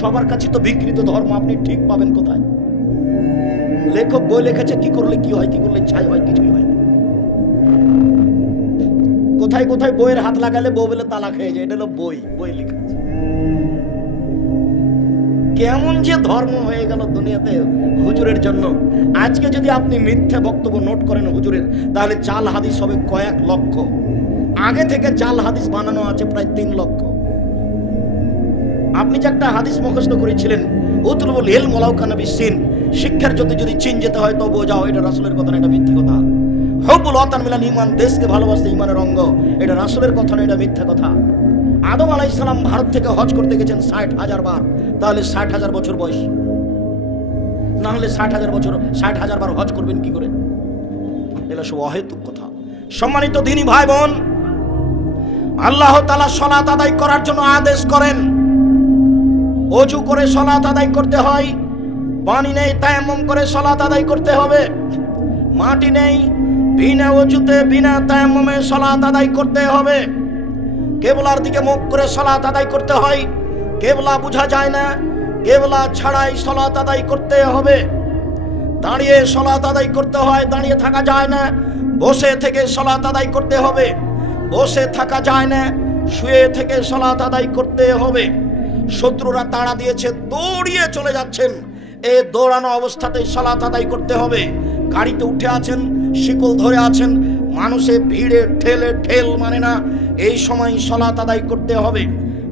সবার কাছে তো বিকৃত ধর্ম আপনি ঠিক পাবেন কোথায়? লেখক বই লিখেছে, কি করলে কি হয়, কি করলে ছাই হয়, কিছুই হয় না। কোথায় কোথায় বইয়ের হাত লাগালে বউ বলে তালাক হয়ে যায়। এটা হলো বই, বই লেখা আছে। কেমন যে ধর্ম হয়ে গেল দুনিয়াতে হুজুরের জন্য। আজকে যদি আপনি মিথ্যা বক্তব্য নোট করেন হুজুরের, তাহলে জাল হাদিস হবে কয়েক লক্ষ। আগে থেকে জাল হাদিস বানানো আছে প্রায় 3 লক্ষ। আপনি যে একটা হাদিস মুখস্থ করেছিলেন, উতলুবুল ইলম ওয়ালাউ কানা বিসিন, শিক্ষার যদি চীন যেতে হয় তবু যাও, এটা রাসূলের কথা না, এটা মিথ্যা কথা। হুব্বুল ওয়াতান মিনাল ঈমান, দেশকে ভালোবাসতে ঈমানের অঙ্গ, এটা রাসূলের কথা না, এটা মিথ্যা কথা। আদম আলাইহিস সালাম ভারত থেকে হজ করতে গেছেন 60,000 বার, তাহলে 60,000 বছর বয়স। না হলে 60,000 বছর 60,000 বার হজ করবেন কি করে? এটা সব অহেতুক কথা। সম্মানিত দ্বীনি ভাই বোন, আল্লাহ তাআলা সালাত আদায় করার জন্য আদেশ করেন। ওযু করে সালাত আদায় করতে হয়। পানি নেই, তায়াম্মুম করে সালাত আদায় করতে হবে। মাটি নেই, বিনা ওযুতে বিনা তায়াম্মুমে সালাত আদায় করতে হবে। কিবলার দিকে মুখ করে সালাত আদায় করতে হয়। কিবলা বোঝা যায় না, কিবলা ছাড়াই সালাত আদায় করতে হবে। দাঁড়িয়ে সালাত আদায় করতে হয়, দাঁড়িয়ে থাকা যায় না। বসে থেকে সালাত আদায় করতে হবে, বসে থাকা যায় না, শুয়ে থেকে সালাত আদায় করতে হবে। শত্রুরা তাড়া দিয়েছে, দৌড়িয়ে চলে যাচ্ছেন, এই দৌড়ানো অবস্থাতেই সালাত আদায় করতে হবে। গাড়িতে উঠে আছেন, শিকল ধরে আছেন, মানুষে ভিড়ে ঠেলে ঠেল মানে না, এই সময় সালাত আদায় করতে হবে।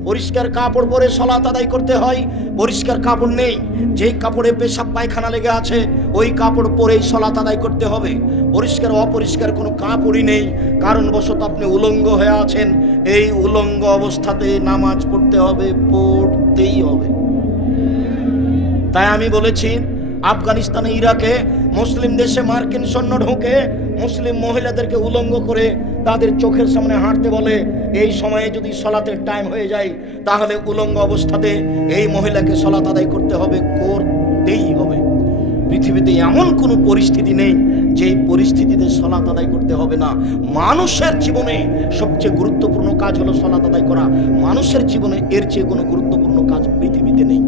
পরিষ্কার কাপড় পরে সালাত আদায় করতে হয়, পরিষ্কার কাপড় নেই, যেই কাপড়ে পেশাব পায়খানা লেগে আছে ওই কাপড় পরেই সালাত আদায় করতে হবে। পরিষ্কার অপরিষ্কার কোনো কাপড়ই নেই, কারণবশত আপনি উলঙ্গ হয়ে আছেন, এই উলঙ্গ অবস্থাতে নামাজ পড়তে হবে, পড়তেই হবে। তাই আমি বলেছি, আফগানিস্তানে, ইরাকে, মুসলিম দেশে মার্কিন সৈন্য ঢোকে, মুসলিম মহিলাদেরকে উলঙ্গ করে তাদের চোখের সামনে হাঁটতে বলে। এই সময়ে যদি সলাতের টাইম হয়ে যায় তাহলে উলঙ্গ অবস্থাতে এই মহিলাকে সলাত আদায় করতে হবে, করতেই হবে। পৃথিবীতে এমন কোনো পরিস্থিতি নেই যে পরিস্থিতিতে সলাত আদায় করতে হবে না। মানুষের জীবনে সবচেয়ে গুরুত্বপূর্ণ কাজ হলো সলাত আদায় করা। মানুষের জীবনে এর চেয়ে কোনো গুরুত্বপূর্ণ কাজ পৃথিবীতে নেই।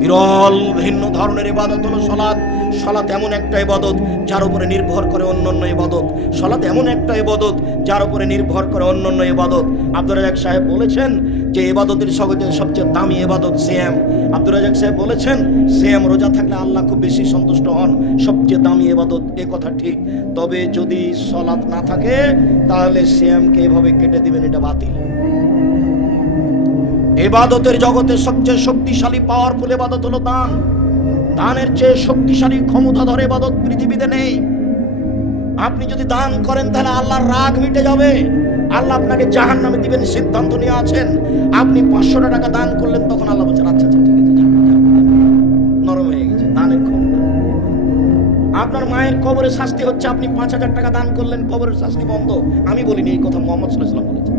বিরল ভিন্ন ধরনের ইবাদত হলো সালাত। সালাত এমন একটা ইবাদত যার উপরে নির্ভর করে অন্যান্য ইবাদত। সালাত এমন একটা ইবাদত যার উপরে নির্ভর করে অন্যান্য ইবাদত। আব্দুর রাজাক সাহেব বলেছেন যে ইবাদতের জগতে সবচেয়ে দামি ইবাদত সিয়াম। আব্দুর রাজাক সাহেব বলেছেন সিয়াম রোজা থাকলে আল্লাহ খুব বেশি সন্তুষ্ট হন, সবচেয়ে দামি ইবাদত। এ কথা ঠিক, তবে যদি সালাত না থাকে তাহলে সিয়ামকে এভাবে কেটে দিবেন, এটা বাতিল। ইবাদতের জগতে সবচেয়ে শক্তিশালী পাওয়ারফুল ইবাদত হলো দান। দানের চেয়ে শক্তিশালী ক্ষমতাধর ইবাদত পৃথিবীতে নেই। আপনি যদি দান করেন তাহলে আল্লাহর রাগ মিটে যাবে, আল্লাহ আপনাকে জাহান্নামে দিবেন সিদ্ধান্ত নিয়ে আছেন। আপনি 500 টাকা দান করলেন, তখন আল্লাহ বলছেন আচ্ছা আচ্ছা ঠিক আছে, নরম হয়ে গেছে দানের ক্ষমতা। আপনার মায়ের কবরে শাস্তি হচ্ছে, আপনি 5000 টাকা দান করলেন, কবরের শাস্তি বন্ধ। আমি বলিনি, এই কথা মুহাম্মদ সাল্লাল্লাহু আলাইহি ওয়াসাল্লাম বলেছেন।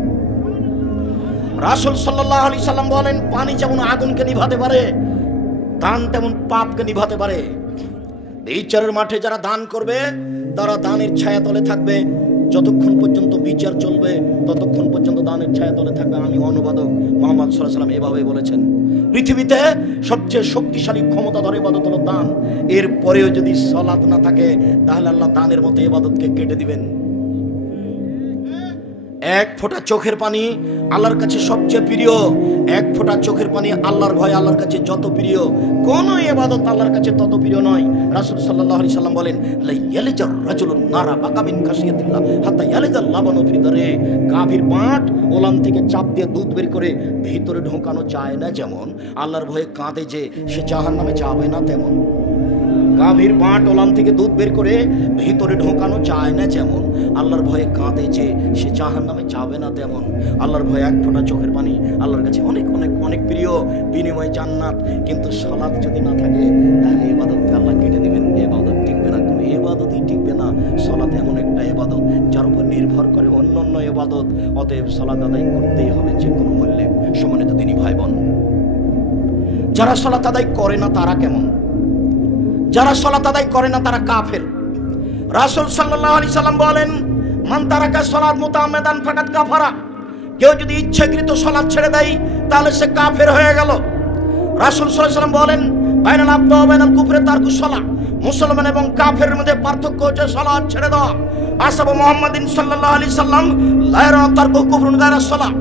রাসূল সাল্লাল্লাহু আলাইহি সাল্লাম বলেন, পানি যেমন আগুনকে নিভাতে পারে, দান তেমন পাপকে নিভাতে পারে। বিচারের মাঠে যারা দান করবে তারা দানের ছায়া তলে থাকবে, যতক্ষণ পর্যন্ত বিচার চলবে ততক্ষণ পর্যন্ত দানের ছায়া তলে থাকবে। আমি অনুবাদক, মুহাম্মদ সাল্লাল্লাহু আলাইহি সাল্লাম এভাবে বলেছেন। পৃথিবীতে সবচেয়ে শক্তিশালী ক্ষমতাধর ইবাদত হলো দান। এরপরেও যদি সালাত না থাকে তাহলে আল্লাহ দানের মতো ইবাদতকে কেটে দিবেন। এক ফোঁটা চোখের পানি আল্লাহর কাছে সবচেয়ে প্রিয়। এক ফোঁটা চোখের পানি, আল্লাহর ভয় আল্লাহর কাছে যত প্রিয়, কোন ইবাদত আল্লাহর কাছে তত প্রিয় নয়। রাসূল সাল্লাল্লাহু আলাইহি সাল্লাম বলেন, লা ইয়ালিজার রাজুলুন নারা বাকা মিন খাশিয়াতিল্লাহ হাত্তা ইয়ালিজাল লাবানু ফি দারে। গাভীর বাট ওলান থেকে চাপ দিয়ে দুধ বের করে ভিতরে ঢোকানো যায় না যেমন, আল্লাহর ভয়ে কাঁদে যে সে জাহান্নামে যাবে না তেমন। গাভীর বাট ওলান থেকে দুধ বের করে ভিতরে ঢোকানো যায় না যেমন, আল্লাহর ভয়ে কাঁদে যে সে জাহান্নামে যাবে না তেমন। আল্লাহর ভয়ে এক ফোঁটা চোখের পানি আল্লাহর কাছে অনেক অনেক অনেক প্রিয়, বিনিময় জান্নাত। কিন্তু সালাত যদি না থাকে তাহলে ইবাদতকে আল্লাহ কেটে দিবেন, ইবাদত টিকবে না, কোনো ইবাদতই টিকবে না। সালাত এমন একটা ইবাদত যার উপর নির্ভর করে অন্যান্য ইবাদত। অতএব সালাত আদায় করতেই হবে যে কোনো মূল্যে। সম্মানিত দিনী ভাই বোন, যারা সালাত আদায় করে না তারা কেমন? যারা সালাত আদায় করে না তারা কাফের। রাসূল সাল্লাল্লাহু আলাইহি সাল্লাম বলেন, মান তারাকা সালাত মুতাআম্মিদান ফাকাদ কাফারা। কেউ যদি ইচ্ছাকৃত সালাত ছেড়ে দেয় তাহলে সে কাফের হয়ে গেল। রাসূল সাল্লাল্লাহু আলাইহি সাল্লাম বলেন, বাইনাল আবদি ওয়া বাইনাল কুফরি তারকুস সালাহ। মুসলমান এবং কাফেরের মধ্যে পার্থক্য হচ্ছে সালাত ছেড়ে দেওয়া। আসহাবে মুহাম্মাদিন সাল্লাল্লাহু আলাইহি সাল্লাম লা ইয়ারা তারকু কুফরুন গায়রা সালাহ।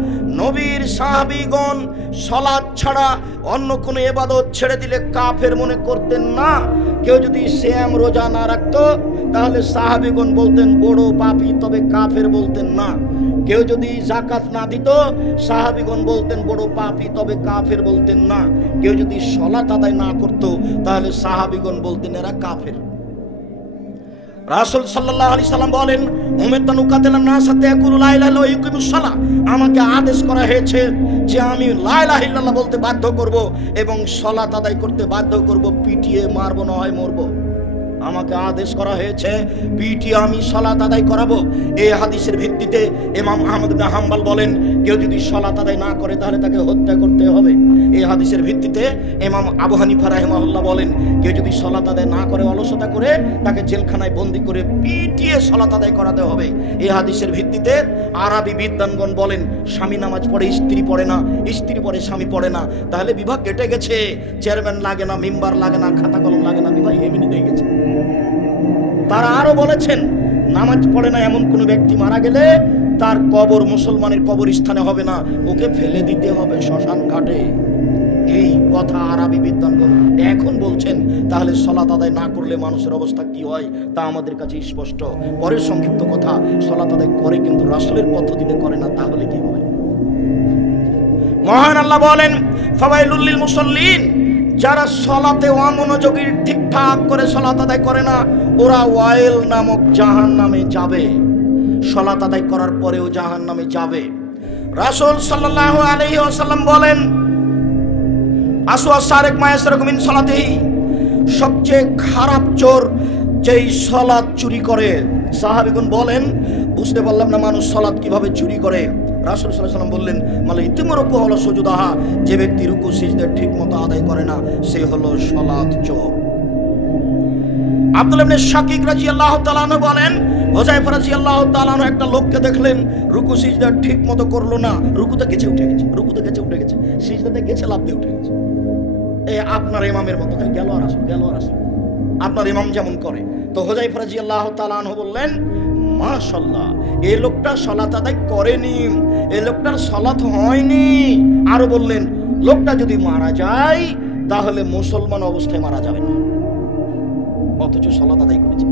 নবীর সাহাবীগণ সালাত ছাড়া অন্য কোনো ইবাদত ছেড়ে দিলে কাফের মনে করতেন না। কেউ যদি সিয়াম রোজা না রাখতো তাহলে সাহাবীগণ বলতেন বড় পাপী, তবে কাফের বলতেন না। কেউ যদি যাকাত না দিত সাহাবীগণ বলতেন বড় পাপী, তবে কাফের বলতেন না। কেউ যদি সালাত আদায় না করত তাহলে সাহাবীগণ বলতেন এরা কাফের। রাসূল সাল্লাল্লাহু আলাইহি সাল্লাম বলেন, উমিরতু কাতালান নাস হাত্তা ইয়াকুলু লা ইলাহা ইল্লাল্লাহ ওয়া ইউকিমুস সালাহ। আমাকে আদেশ করা হয়েছে যে আমি লা ইলাহা ইল্লাল্লাহ বলতে বাধ্য করব এবং সালাত আদায় করতে বাধ্য করব, পিটিয়ে মারব না হয় মরব। আমাকে আদেশ করা হয়েছে পিটিয়ে আমি সালাত আদায় করাবো। এই হাদিসের ভিত্তিতে ইমাম আহমদ ইবনে হাম্বল বলেন, কেউ যদি সালাত আদায় না করে তাহলে তাকে হত্যা করতে হবে। এই হাদিসের ভিত্তিতে ইমাম আবু হানিফা রাহিমাহুল্লাহ বলেন, কেউ যদি সালাত আদায় না করে, অলসতা করে, তাকে জেলখানায় বন্দি করে পিটিয়ে সালাত আদায় করাতে হবে। এই হাদিসের ভিত্তিতে আরবি বিদ্বানগণ বলেন, স্বামী নামাজ পড়ে স্ত্রী পড়ে না, স্ত্রী পড়ে স্বামী পড়ে না, তাহলে বিবাহ কেটে গেছে। চেয়ারম্যান লাগে না, মেম্বার লাগে না, খাতা কলম লাগে না, বিবাহ এমনি হয়ে গেছে। তারা আরো বলেছেন, নামাজ পড়ে না এমন কোন ব্যক্তি মারা গেলে তার কবর মুসলমানের কবরস্থানে হবে না, ওকে ফেলে দিতে হবে শ্মশান ঘাটে। এই কথা আরবি বিদ্বানগণ এখন বলছেন। তাহলে সালাত আদায় না করলে মানুষের অবস্থা কি হয় তা আমাদের কাছে স্পষ্ট। পরের সংক্ষিপ্ত কথা, সালাত আদায় করে কিন্তু রাসূলের পদ্ধতিতে করে না, তাহলে কি হয়? মহান আল্লাহ বলেন, ফাওয়াইলুল লিল মুসাল্লিন, যারা সালাতে অমনোযোগী, ঠিকঠাক করে সালাত আদায় করে না, ওরা ওয়াইল নামক জাহান্নামে যাবে। সালাত আদায় করার পরেও জাহান্নামে যাবে। রাসূল সাল্লাল্লাহু আলাইহি ওয়াসাল্লাম বলেন, আসওয়া সারিক মা ইয়াসরিকু মিন সালাতিহি, সবচেয়ে খারাপ চোর যেই সালাত চুরি করে। সাহাবীগণ বলেন, বুঝতে পারলাম না মানুষ সালাত কিভাবে চুরি করে। রাসূল সাল্লাল্লাহু আলাইহি ওয়াসাল্লাম বললেন, মালা ইতিমরকু হলো সুজুদাহা, যে ব্যক্তি রুকু সিজদা ঠিকমতো আদায় করে না সে হলো সালাত চোর। আব্দুল্লাহ ইবনে শাকিক রাদিয়াল্লাহু তাআলা আনহু বলেন, হুযায়ফা রাদিয়াল্লাহু তাআলা আনহু একটা লোককে দেখলেন রুকু সিজদা ঠিকমতো করলো না, রুকুতে গেছে উঠে গেছে, রুকুতে গেছে উঠে গেছে, সিজদাতে গেছে লাফ দিয়ে উঠে গেছে। এই আপনার ইমামের মতো খালি গেল আর আসল, গেল আর আসল, আপনার ইমাম যেমন করে। তো হুযায়ফা রাদিয়াল্লাহু তাআলা আনহু বললেন, মাশাআল্লাহ, এই লোকটা সালাত আদায় করেনি, এই লোকটার সালাত হয়নি। আরো বললেন, লোকটা যদি মারা যায় তাহলে মুসলমান অবস্থায় মারা যাবে না, অথচ সালাত আদায় করেছে।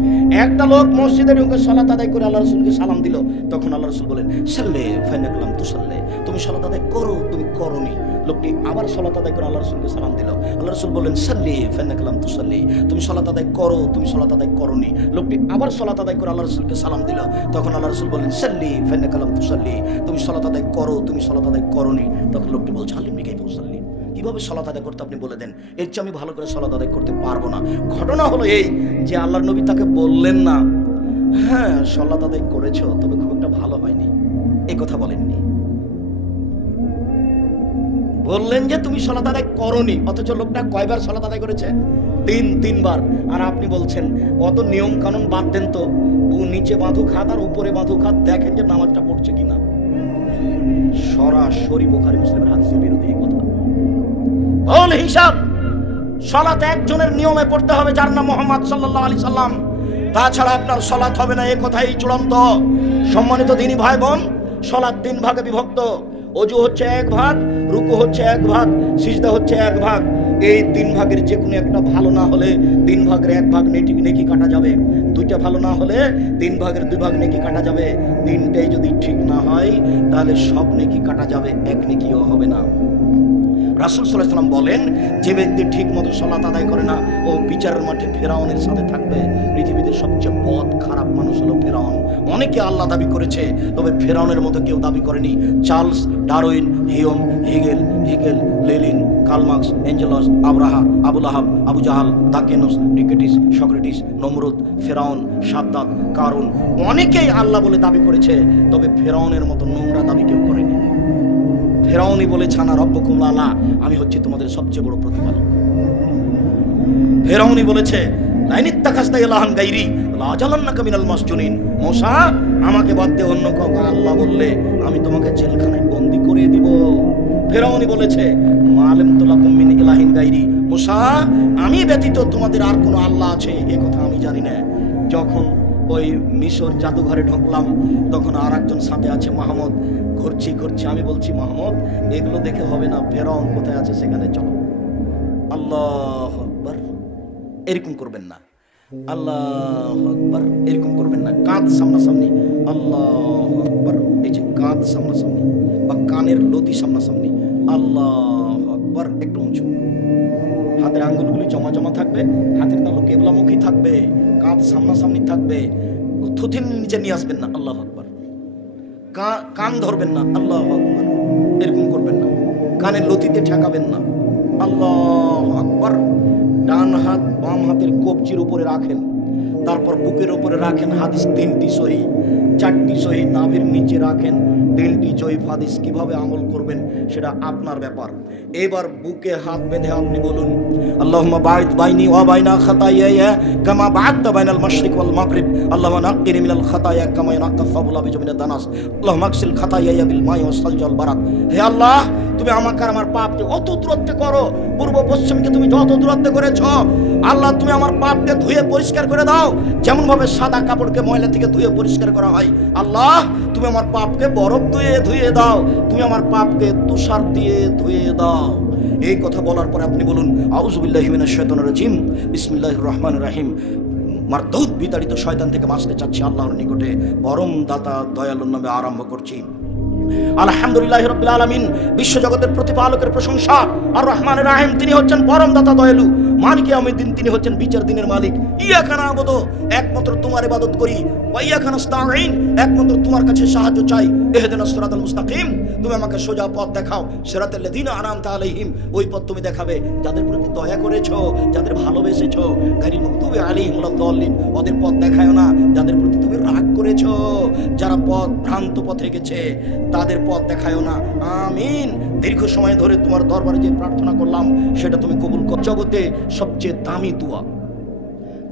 একটা লোক মসজিদে ঢুকে সালাত আদায় করে আল্লাহ রাসূলকে সালাম দিল, তখন আল্লাহ রাসূল বলেন, সাল্লে ফাইনাকালাম তুসাল্লে, তুমি সালাত আদায় করো, তুমি করনি। লোকটি আবার সালাত আদায় করে আল্লাহ রাসূলকে সালাম দিল, আল্লাহ রাসূল বলেন, সাল্লে ফাইনাকালাম তুসাল্লে, তুমি সালাত আদায় করো, তুমি সালাত আদায় করনি। লোকটি আবার সালাত আদায় করে আল্লাহ রাসূলকে সালাম দিল, তখন আল্লাহ রাসূল বলেন, সাল্লে ফাইনাকালাম তুসাল্লে, তুমি সালাত আদায় করো, তুমি সালাত আদায় করনি। তখন লোকটি বলছে, আল্লিমনি কাইফা উসাল্লি, কিভাবে সালাত আদায় করতে আপনি বলে দেন, এর চেয়ে আমি ভালো করে সালাত আদায় করতে পারবো না। ঘটনা হলো এই যে আল্লাহর নবী তাকে বললেন না, হ্যাঁ সালাত আদায় করেছো তবে খুব একটা ভালো হয়নি, এই কথা বলেননি। বললেন যে তুমি সালাত আদায় করনি, অথচ লোকটা কয়বার সালাত আদায় করেছে? তিনবার। আর আপনি বলছেন অত নিয়ম কানুন বাদ দেন তো, নিচে বাঁধু খাত আর উপরে বাঁধু খাত, দেখেন যে নামাজটা পড়ছে কিনা। সরাসরি বুখারী মুসলিমের হাদিসের বিরোধী এই কথা। বল হিসাব, সালাত একজনের নিয়মে পড়তে হবে যার নাম মুহাম্মদ সাল্লাল্লাহু আলাইহি সাল্লাম, তাছাড়া আপনার সালাত হবে না, এই কথাই চূড়ান্ত। সম্মানিত দ্বীনী ভাই বোন, সালাত 3 ভাগে বিভক্ত। ওযু হচ্ছে 1 ভাগ, রুকু হচ্ছে 1 ভাগ, সিজদা হচ্ছে 1 ভাগ। এই 3 ভাগের যে কোনো একটা ভালো না হলে 3 ভাগের 1 ভাগ নেকি কাটা যাবে। 2টা ভালো না হলে 3 ভাগের 2 ভাগ নেকি কাটা যাবে। 3টাই যদি ঠিক না হয় তাহলে সব নেকি কাটা যাবে, 1 নেকিও হবে না। রাসূল সাল্লাল্লাহু আলাইহি ওয়াসাল্লাম বলেন, যে ব্যক্তি ঠিক মতো সালাত আদায় করে না ও বিচারের মাঠে ফেরাউনের সাথে থাকবে। পৃথিবীতে সবচেয়ে বদ খারাপ মানুষ হলো ফেরাউন। অনেকে আল্লাহ দাবি করেছে, তবে ফেরাউনের মতো কেউ দাবি করেনি। Charles Darwin, Hume, Hegel, Lenin, Karl Marx, Engels, Abraha, আবুল আহাব, আবু জাহাল, দাকিয়ানুস, ডিকেটিস, সক্রেটিস, নমরুদ, ফেরাউন, সাদ্দাত, কারুন, অনেকেই আল্লাহ বলে দাবি করেছে, তবে ফেরাউনের মতো নোংরা দাবি কেউ করেনি। ফেরাউনই বলেছে, আনা রব্বুকুম আলা, আমি হচ্ছি তোমাদের সবচেয়ে বড় প্রতিপালক। ফেরাউনই বলেছে, লাইনিত্তাখাযতা ইলাহান গায়রি লাজালান্নাকা মিনাল মাসজুনিন, মুসা আমাকে বাদ দিয়ে অন্য কাউকে আল্লাহ বললে আমি তোমাকে জেলখানায় বন্দী করে দিব। ফেরাউনই বলেছে, মাআলামতু লাকুম মিন ইলাহিন গায়রি, মুসা আমি ব্যতীত তোমাদের আর কোনো আল্লাহ আছে এ কথা আমি জানি না। যখন ওই মিশর জাদুঘরে ঢুকলাম, তখন আর একজন সাথে আছে মাহমুদ। ঘুরছি, আমি বলছি, মাহমুদ এগুলো দেখে হবে না, ফেরাউন কোথায় আছে সেখানে চলো। আল্লাহু আকবার, এরকম করবেন না। আল্লাহু আকবার, এরকম করবেন না। কাঁধ সামনাসামনি, আল্লাহু আকবার, এই যে কাঁধ সামনাসামনি বা কানের লতি সামনাসামনি, আল্লাহু আকবার, একটু উঁচু। হাতের আঙ্গুলগুলি জমা থাকবে, হাতের তালু কেবলামুখী থাকবে, কাঁধ সামনাসামনি থাকবে। থুথির নিচে নিয়ে আসবেন না, আল্লাহু আকবার। কান ধরবেন না, আল্লাহু আকবার, এরকম করবেন না। কানের লতিতে ঠেকাবেন না, আল্লাহু আকবার। ডান হাত বাম হাতের কবজির উপরে রাখেন, তারপর বুকের উপরে রাখেন হাদিস 3টি সহিহ, 4টি সহিহ নাভির নিচে রাখেন 3টি জয়ীফ হাদিস। কিভাবে আমল করবেন সেটা আপনার ব্যাপার। এবার বুকে হাত বেঁধে আপনি বলুন, আল্লাহুম্মা বা'id বাইনি ওয়া বাইনা খাতায়ায়া কামা বা'adta বাইনাল মাশরিক ওয়াল মাগরিব, আল্লাহুম্মা নাক্কিনি মিনাল খাতায়া কামা ইয়ানক্কা আস-সাবুল আবিজু মিনাদ দানাস, আল্লাহুম্মা আগসিল খাতায়ায়া বিল মাই ওয়াস সালজি ওয়াল বারাদ। হে আল্লাহ, তুমি আমাকে আর আমার পাপকে অত দূরত্বে করো, পূর্ব পশ্চিমকে তুমি যত দূরত্বে করেছ আল্লাহ, তুমি আমার পাপকে ধুয়ে পরিষ্কার করে দাও, যেমন ভাবে সাদা কাপড়কে ময়লা থেকে ধুয়ে পরিষ্কার করা হয়। আল্লাহ, তুমি আমার পাপকে বরফ দিয়ে ধুয়ে দাও, তুমি আমার পাপকে তুষার দিয়ে ধুয়ে দাও। এই কথা বলার পরে আপনি বলুন, আউযু বিল্লাহি মিনাশ শাইতানির রাজিম, বিসমিল্লাহির রহমানির রহিম। মারদুদ বিতাড়িত শয়তান থেকে বাঁচতে চাচ্ছি আল্লাহর নিকটে, পরম দাতা দয়ালুর নামে আরম্ভ করছি। আলহামদুলিল্লাহি রাব্বিল আলামিন, বিশ্বজগতের প্রতিপালকের প্রশংসা। আর রহমানির রহিম, তিনি হচ্ছেন পরম দাতা দয়ালু। মালিকে ইয়াউমিদ্দিন, তিনি হচ্ছেন বিচার দিনের মালিক। ইয়াকা না'বুদু, একমাত্র তোমার ইবাদত করি। ওয়া ইয়াকা নাস্তাঈন, একমাত্র তোমার কাছে সাহায্য চাই। ইহদিনাস সিরাতাল মুস্তাকিম, তুমি আমাকে সোজা পথ দেখাও। সিরাতাল লাযিনা আনআমতা আলাইহিম, ওই পথ তুমি দেখাবে যাদের প্রতি দয়া করেছো, যাদের ভালোবেসেছো। গায়রিল মাগদুবি আলাইহিম ওয়ালাদ দাল্লিন, ওদের পথ দেখায়ো না যাদের প্রতি তুমি রাগ করেছো, যারা পথ ভ্রান্ত পথে গেছে তাদের পথ দেখায়ো না। আমিন। দীর্ঘ সময় ধরে তোমার দরবারে যে প্রার্থনা করলাম সেটা তুমি কবুল করো। জগতে সবচেয়ে দামি দোয়া,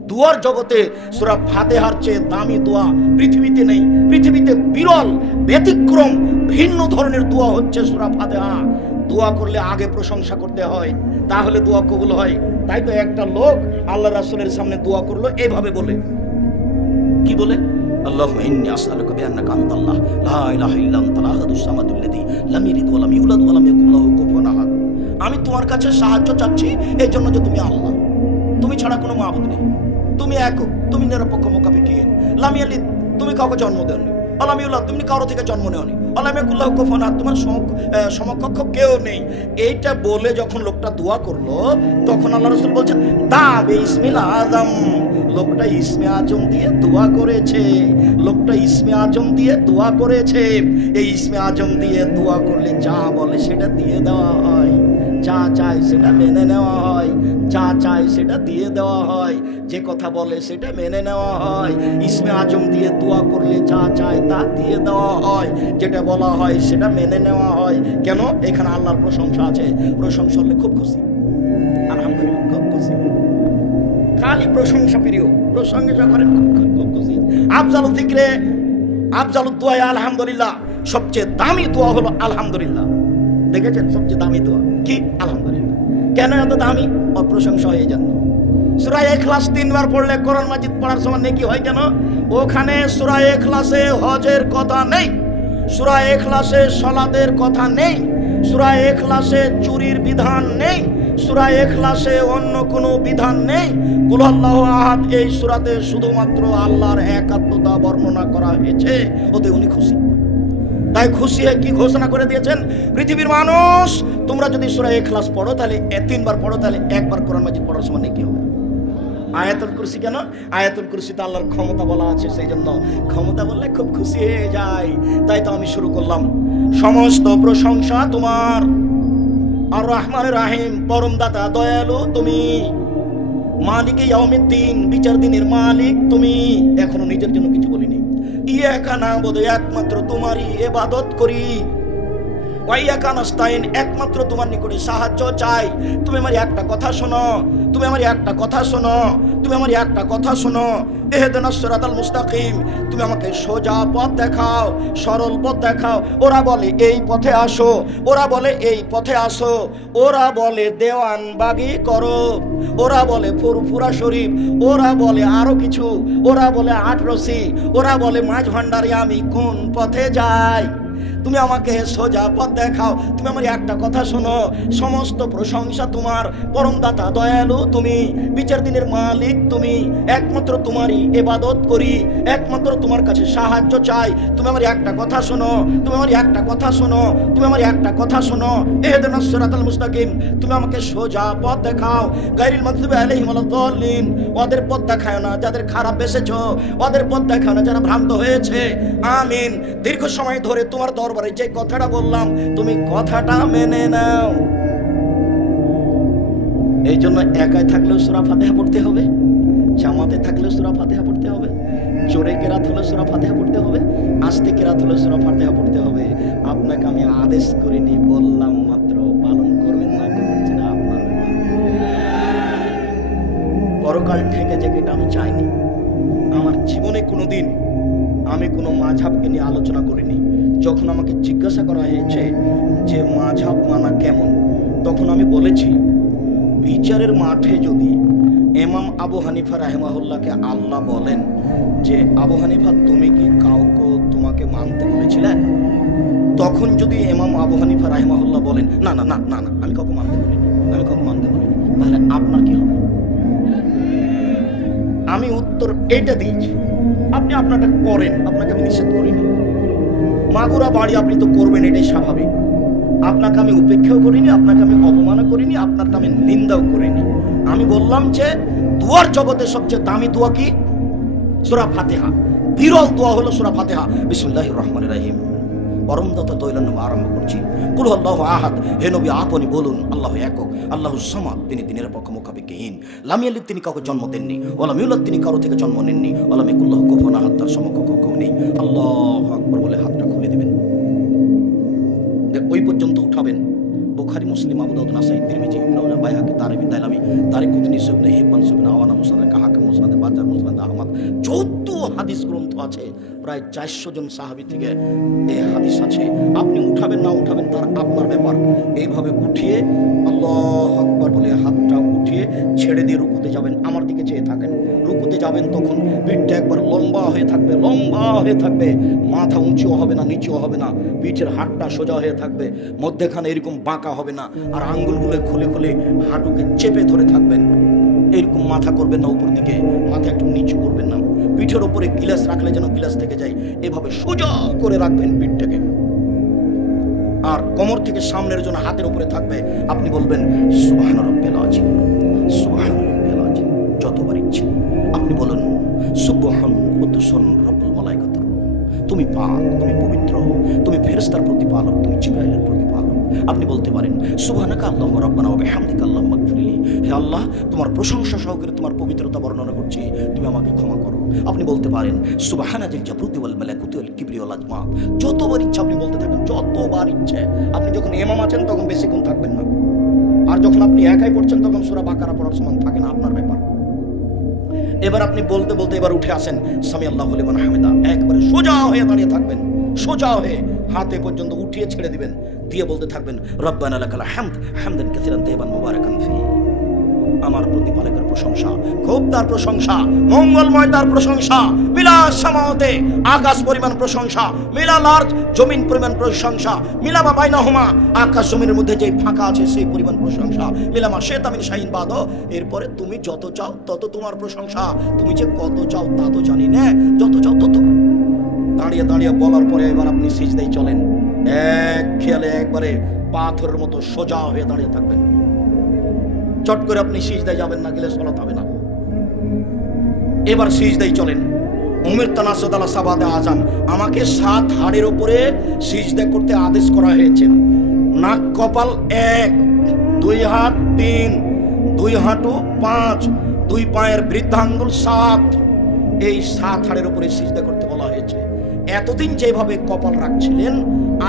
দুয়ার জগতে সূরা ফাতিহার চেয়ে দামি দোয়া পৃথিবীতে নেই। পৃথিবীতে বিরল, ব্যতিক্রম, ভিন্ন ধরনের দোয়া হচ্ছে সূরা ফাতিহা। দোয়া করলে আগে প্রশংসা করতে হয়, তাহলে দোয়া কবুল হয়। তাই তো একটা লোক আল্লাহ রাসূলের সামনে দোয়া করলো, এইভাবে বলে, কি বলে? আল্লাহুম্মা ইন্নী আসআলুকা বিআন্নাকা আনতাল্লাহ লা ইলাহা ইল্লা আনতাল আহাদুস সামাদুল্লাযী লাম ইয়ালিদ ওয়া লাম ইউলাদ ওয়া লাম ইয়াকুল লাহু কুফুয়ান আহাদ। আমি তোমার কাছে সাহায্য চাচ্ছি এই জন্য যে তুমি আল্লাহ, তুমি ছাড়া কোনো মাবুদ নেই, তুমি একক, তুমি নিরপেক্ষ মুকাফিকিন। লাম ইয়ালিদ, তুমি কাউকে জন্ম দেওনি। লাম ইউলাদ, তুমি কারো থেকে জন্ম নেওনি। লাম ইয়াকুল লাহু কুফুয়ান আহাদ, তোমার সমকক্ষ কেউ নেই। এইটা বলে যখন লোকটা দোয়া করলো, তখন আল্লাহ রাসূল বলছেন, তা বিসমিল আযম। লোকটা ইসমে আজম দিয়ে দোয়া করেছে, লোকটা ইসমে আজম দিয়ে দোয়া করেছে। এই ইসমে আজম দিয়ে দোয়া করলে যা বলে সেটা দিয়ে দেওয়া হয়, যা চায় সেটা মেনে নেওয়া হয়, যা চায় সেটা দিয়ে দেওয়া হয়, যে কথা বলে সেটা মেনে নেওয়া হয়। ইসমে আজম দিয়ে দোয়া করলে যা চায় তা দিয়ে দেওয়া হয়, যেটা বলা হয় সেটা মেনে নেওয়া হয়। কেন? এখানে আল্লাহর প্রশংসা আছে। প্রশংসা হলে খুব খুশি, আলহামদুলিল্লাহ, খুব খুশি, খালি প্রশংসা প্রিয়, প্রশংসা করেন খুব খুশি। আফজালুল যিকরে, আফজালুদ দুআ আলহামদুলিল্লাহ, সবচেয়ে দামি দোয়া হলো আলহামদুলিল্লাহ। দেখেছেন, সবচেয়ে দামি দোয়া কি? আলহামদুলিল্লাহ। কেন এত দামি? ও প্রশংসা হয়ে যান। সূরা ইখলাস 3 বার পড়লে কোরআন মাজিদ পড়ার সময় নেকি হয়। কেন? ওখানে সূরা ইখলাসে হজের কথা নেই, সূরা ইখলাসে সালাতের কথা নেই, সূরা ইখলাসে চুরির বিধান নেই, সূরা ইখলাসে অন্য কোনো বিধান নেই। কুল আল্লাহু আহাদ এই সূরাতে শুধুমাত্র আল্লাহর একাত্মতা বর্ণনা করা হয়েছে। ওতে উনি খুশি। তাই খুশি হয়ে কি ঘোষণা করে দিয়েছেন? পৃথিবীর মানুষ, তোমরা যদি সূরা ইখলাস পড়ো তাহলে 3 বার পড়ো, তাহলে একবার কোরআন মাজিদ পড়ার সময় নেকি হবে। আয়াতুল কুরসি কেন? আয়াতুল কুরসিতে আল্লাহর ক্ষমতা বলা আছে, সেই জন্য ক্ষমতা বললে খুব খুশি হয়ে যায়। তাই তো আমি শুরু করলাম, সমস্ত প্রশংসা তোমার। আর রহমানির রহিম, পরম দাতা দয়ালু তুমি। মালিকে ইয়াউমিদ্দিন, বিচার দিনের মালিক তুমি। এখনো নিজের জন্য কিছু বলিনি। ইয়াকা না'বুদু, একমাত্র তোমারই ইবাদত করি। ওয়া ইয়াকা নাস্তাইন, একমাত্র তোমার নিকটে সাহায্য চাই। তুমি আমার একটা কথা শোনো, তুমি আমার একটা কথা শোনো, তুমি আমার একটা কথা শোনো। ইহদিনাস সিরাতাল মুস্তাকিম, তুমি আমাকে সোজা পথ দেখাও, সরল পথ দেখাও। ওরা বলে এই পথে আসো, ওরা বলে এই পথে আসো, ওরা বলে দেওয়ানবাগি করো, ওরা বলে ফুরফুরা শরীফ, ওরা বলে আরো কিছু, ওরা বলে আটরসি, ওরা বলে মাঝ ভান্ডারে। আমি কোন পথে যাই? তুমি আমাকে সোজা পথ দেখাও। তুমি আমার একটা কথা শোনো, সমস্ত প্রশংসা তোমার। পরম দাতা দয়ালু তুমি, বিচার দিনের মালিক তুমি। একমাত্র তোমারই ইবাদত করি, একমাত্র তোমার কাছে সাহায্য চাই। তুমি আমার একটা কথা শোনো, তুমি আমার একটা কথা শোনো, তুমি আমার একটা কথা শোনো। ইহদিনাস সিরাতাল মুস্তাকিম, তুমি আমাকে সোজা পথ দেখাও। গায়রিল মাগদুবি আলাইহিম ওয়ালাদ দাল্লিন, ওদের পথ দেখাও না যাদের খারাপ বেসেছো, ওদের পথ দেখাও না যারা ভ্রান্ত হয়েছে। আমিন। দীর্ঘ সময় ধরে তোমার দরবারে যে কথাটা বললাম, তুমি কথাটা মেনে নাও। এই জন্য একাই থাকলেও সূরা ফাতিহা পড়তে হবে, জামাতে থাকলে সূরা ফাতিহা পড়তে হবে, জোরে কেরাত হলে সূরা ফাতিহা পড়তে হবে, আস্তে কেরাত হলে সূরা ফাতিহা পড়তে হবে। আপনাকে আমি আদেশ করিনি, বললাম মাত্র। পালন করবেন না করবেন না আপনার ব্যাপার। পরকাল ঠেকে থেকে এটা আমি চাইনি। আমার জীবনে কোনোদিন আমি কোনো মাযহাবকে নিয়ে আলোচনা করিনি। যখন আমাকে জিজ্ঞাসা করা হয়েছে যে মাযহাব মানা কেমন, তখন আমি বলেছি বিচারের মাঠে যদি ইমাম আবু হানিফা রাহিমাহুল্লাহকে আল্লাহ বলেন যে আবু হানিফা তুমি কি কাউকে তোমাকে মানতে বলেছিলে, তখন যদি ইমাম আবু হানিফা রাহিমাহুল্লাহ বলেন না না না না না আমি কাউকে মানতে বলিনি, আমি কাউকে মানতে বলিনি, তাহলে আপনার কি হবে? আমি উত্তর এটা দিয়েছি, আপনি আপনারটা করেন, আপনাকে আমি নিষেধ করিনি। মাগুরা বাড়ি আপনি তো করবেন, এটাই স্বাভাবিক। আপনাকে আমি উপেক্ষাও করিনি, আপনাকে আমি অপমানও করিনি, আপনারটা আমি নিন্দাও করিনি। আমি বললাম যে দুয়ার জগতে সবচেয়ে দামি দোয়া কি? সূরা ফাতিহা। বিরল দোয়া হলো সূরা ফাতিহা। বিসমিল্লাহির রহমানির রহিম। পরমদাতা দয়ালুর নামে আরম্ভ করছি। কুল আল্লাহু আহাদ। হে নবী আপনি বলুন আল্লাহু একক, আল্লাহুস সামাদ, তিনি দিনের পক্ষ মুখাপেক্ষীহীন। লাম ইয়ালিদ, তিনি কাউকে জন্ম দেননি। ওয়ালাম ইউলাদ, তিনি কারো থেকে জন্ম নেননি। ওয়ালাম ইয়াকুল লাহু কুফুওয়ান আহাদ, তার সমকক্ষ কেউ নেই। আল্লাহু আকবার বলে হাতটা খুলে দিবেন। ওই পর্যন্ত উঠাবেন। বুখারী, মুসলিম, আবু দাউদ, নাসাঈ, তিরমিজি, ইবনে মাজাহ, বাইহাকী, তারমিজি, দাইলামি, দারিকুতনি, ইবনে হিব্বান, ইবনে আওয়ানা, মুসনাদ হাকিম, মুসনাদ বাজার, মুসনাদ আহমদ, যত হাদিস গ্রন্থ আছে প্রায় 400 জন সাহাবী থেকে এই হাদিস আছে। আপনি উঠাবেন না উঠাবেন তার আপনার ব্যাপার। এইভাবে উঠিয়ে আল্লাহু আকবার বলে হাতটা উঠিয়ে ছেড়ে দিয়ে রুকুতে যাবেন। আমার দিকে চেয়ে থাকেন। রুকুতে যাবেন তখন পিঠটা একবার লম্বা হয়ে থাকবে, লম্বা হয়ে থাকবে, মাথা উঁচুও হবে না নিচুও হবে না, পিঠের হাতটা সোজা হয়ে থাকবে, মধ্যেখানে এরকম বাঁকা হবে না, আর আঙ্গুলগুলো খুলে খুলে হাঁটুকে চেপে ধরে থাকবেন। এরকম মাথা করবেন না উপর দিকে, মাথা একটু নিচু করবেন না। পিঠের উপরে গিলাস রাখলে যেন গিলাস থেকে যায়, এভাবে সোজা করে রাখবেন পিঠটাকে। আর কোমর থেকে সামনের জন্য হাতের উপরে থাকবে। আপনি বলবেন সুবহান রাব্বিল আযীম, সুবহান রাব্বিল আযীম, যতবার ইচ্ছে আপনি বলুন। সুবহান কুদ্দুসুন রব্বুল মালায়েকাতুর, তুমি পাক, তুমি পবিত্র, তুমি ফেরেশতার প্রতিপালক, তুমি জিবরাইলের প্রতিপালক। আপনি বলতে পারেন সুবহানাকা আল্লাহুম্মা রাব্বানা ওয়া বিহামদিকা আল্লাহুম্মা ইগফিরলি, হে আল্লাহ তোমার প্রশংসা সহকারে তোমার পবিত্রতা বর্ণনা করছি, তুমি আমাকে ক্ষমা করো। আপনি বলতে পারেন সুবহানাজিল জাবরুতি ওয়াল মালাকুতি ওয়াল কিবরি ওয়াল আজমা, যতবার ইচ্ছা আপনি বলতে থাকেন, যতবার ইচ্ছে। আপনি যখন ইমাম আছেন তখন বেশিক্ষণ থাকবেন না, আর যখন আপনি একাই পড়ছেন তখন সূরা বাকারা পড়ার সমান থাকে না, আপনার ব্যাপার। এবার আপনি বলতে বলতে এবার উঠে আসেন সামি আল্লাহু লিমান হামিদা, একবারে সোজা হয়ে দাঁড়িয়ে থাকবেন, সোজা হয়ে হাতে পর্যন্ত উঠিয়ে ছেড়ে দিবেন, দিয়ে বলতে থাকবেন রব্বানা লাকাল হামদ হামদান কাসীরান তাইয়িবান মুবারাকান ফি। আমার প্রতিপালকের প্রশংসা, খুব তার প্রশংসা, মঙ্গলময় তার প্রশংসা, বিলাস সামাওয়াতে, আকাশ পরিমাণ প্রশংসা, মিলাল আরজ, জমিন পরিমাণ প্রশংসা, মিলামা বাইনাহুমা, আকাশ জমিনের মধ্যে যে ফাঁকা আছে সেই পরিমাণ প্রশংসা, মিলামা শাইতা মিন শাইইন বাদ। এরপরে তুমি যত চাও তত তোমার প্রশংসা, তুমি যে কত চাও তা তো জানি না, যত চাও তত। দাঁড়িয়ে দাঁড়িয়ে বলার পরে এবার আপনি সিজদায় চলেন, এক খেয়ালে একবারে পাথরের মতো সোজা হয়ে দাঁড়িয়ে থাকবেন। চট করে আপনি সিজদায় যাবেন না, গেলে সালাত হবে না। এবার সিজদায় চলেন। উমির তানাসুদ আলা সাবাদে আজাম, আমাকে 7 হাড়ের উপরে সিজদা করতে আদেশ করা হয়েছে। নাক কপাল 1, 2 হাত 3, 2 হাঁটু 5, 2 পায়ের বৃদ্ধাঙ্গুল 7, এই 7 হাড়ের উপরে সিজদা করতে বলা হয়েছে। এতদিন যেভাবে কপাল রাখছিলেন,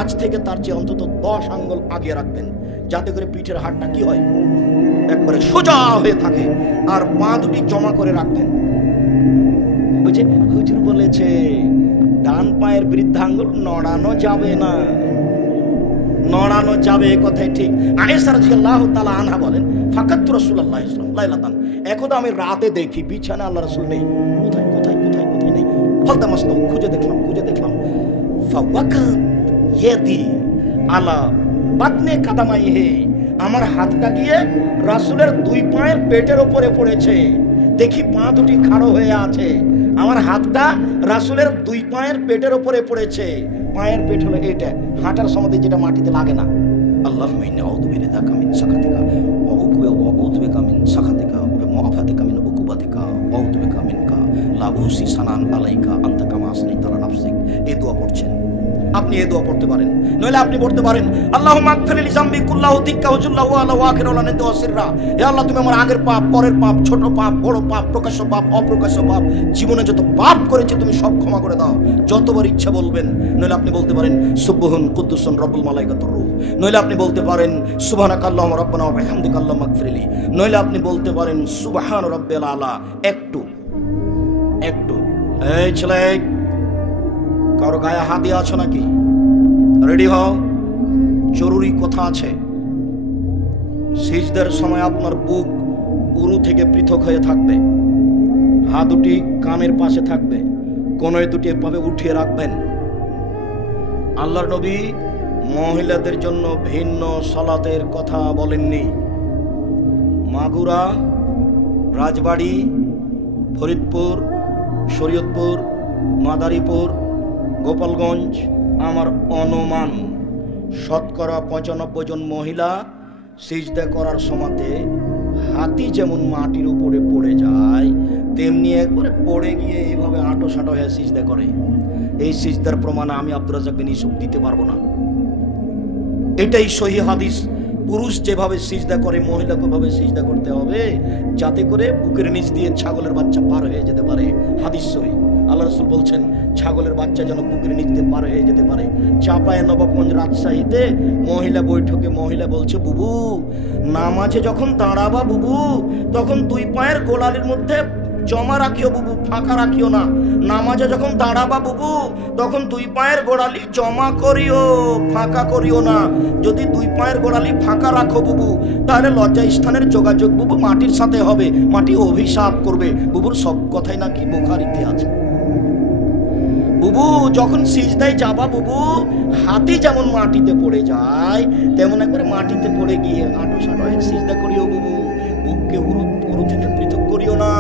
আজ থেকে তার চেয়ে অন্তত 10 আঙ্গুল আগে রাখবেন, যাতে করে পিঠের হাড়টা কি হয়, একবারে সোজা হয়ে থাকে, আর পা দুটি জমা করে রাখবেন। বুঝে হুজুর বলেছে ডান পায়ের বৃদ্ধাঙ্গুল নড়ানো যাবে না, নড়ানো যাবে, কথাই ঠিক। আয়েশা রাদিয়াল্লাহু তাআলা আনহা বলেন ফাকাতু রাসূলুল্লাহ সাল্লাল্লাহু আলাইহি ওয়াসাল্লাম লাইলাতান, একদা আমি রাতে দেখি বিছানা আল্লাহ রাসূল নেই, কোথায় কোথায় কোথায় কোথায় নেই, ফালতামাসতু, খুঁজে দেখলাম ফাওয়াকাত ইয়াদি আলা বাতনে কাদামাইহি, আমার হাতটা গিয়ে রাসূলের 2 পায়ের পেটের উপরে পড়েছে। দেখি পা দুটি খাড়ো হয়ে আছে, আমার হাতটা রাসূলের 2 পায়ের পেটের উপরে পড়েছে। পায়ের পেট হলো এটা, হাঁটার সময় যেটা মাটিতে লাগে না। আল্লাহুম্মা ইন্নী আউযু বিরিদাকা মিন সাখাতিকা ওয়া আউযু বিকা মিন সাখাতিকা ওয়া মুআফাতিকা মিন উকুবাতিকা ওয়া আউযু বিকা মিনকা লা উহসি সানান আলাইকা আনতা কামা আসনাইতা আলা নাফসিক। এই দোয়া পড়ছেন। আপনি এই দোয়া পড়তে পারেন। নইলে আপনি পড়তে পারেন আল্লাহুম্মা আগফির লি যামবি কুল্লাহু দিক্কা ওয়াজুল্লাহু আলা ওয়াখিরু লানা ওয়াসিররা। হে আল্লাহ, তুমি আমার আগের পাপ, পরের পাপ, ছোট পাপ, বড় পাপ, প্রকাশ্য পাপ, অপ্রকাশ্য পাপ, জীবনে যত পাপ করেছি তুমি সব ক্ষমা করে দাও। যতবার ইচ্ছা বলবেন। নইলে আপনি বলতে পারেন সুবহুন কুদ্দুসুন রব্বুল মালাইকাতুর রূহ। নইলে আপনি বলতে পারেন সুবহানাকাল্লাহুম্মা রাব্বানা ওয়া বিহামদিকা আল্লাহুম্মা আগফিরলি। নইলে আপনি বলতে পারেন সুবহান রাব্বিল আলা। একটু এই ছেলে, কারো গায়ে হাত দিয়ে আছো নাকি? রেডি হও, জরুরি কথা আছে। সিজদার সময় আপনার বুক উরু থেকে পৃথক হয়ে থাকবে, হাত দুটি কানের পাশে থাকবে, কোনোই দুটি এভাবে উঠিয়ে রাখবেন। আল্লাহর নবী মহিলাদের জন্য ভিন্ন সালাতের কথা বলেননি। মাগুরা, রাজবাড়ি, ফরিদপুর, শরীয়তপুর, মাদারীপুর, গোপালগঞ্জ, আমার অনুমান শতকরা 95 জন মহিলা সিজদা করার সময়তে হাতি যেমন মাটির উপরে পড়ে যায়, তেমনি একবারে পড়ে গিয়ে এইভাবে আঁটো সাঁটো হয়ে সিজদা করে। এই সিজদার প্রমাণ আমি আব্দুর রাজ্জাক বিন ইউসুফ দিতে পারবো না। এটাই সহিহ হাদিস। পুরুষ যেভাবে সিজদা করে মহিলাকে ওইভাবে সিজদা করতে হবে, যাতে করে বুকের নিচ দিয়ে ছাগলের বাচ্চা পার হয়ে যেতে পারে। হাদিস সহিহ। আল্লাহ রাসূল বলছেন ছাগলের বাচ্চা যেন বুকের নিচ দিয়ে পার হয়ে যেতে পারে। চাপায় নবাবগঞ্জ রাজশাহীতে মহিলা বৈঠকে মহিলা বলছে, বুবু নামাজে যখন দাঁড়াবা বুবু, তখন 2 পায়ের গোড়ালির মধ্যে জমা রাখিও বুবু, ফাঁকা রাখিও না। নামাজে যখন দাঁড়াবা বুবু, তখন 2 পায়ের গোড়ালি জমা করিও, ফাঁকা করিও না। যদি 2 পায়ের গোড়ালি ফাঁকা রাখো বুবু, তাহলে লজ্জা স্থানের যোগাযোগ বুবু মাটির সাথে হবে, মাটি অভিশাপ করবে। বুবুর সব কথাই নাকি বুখারীতে আছে। বুবু যখন সিজদায় যাবা বুবু, হাতি যেমন মাটিতে পড়ে যায়, তেমন একবার মাটিতে পড়ে গিয়ে আঁটো সাঁটো হয়ে সিজদা করিও বুবু। বুককে উরু থেকে পৃথক করিও না।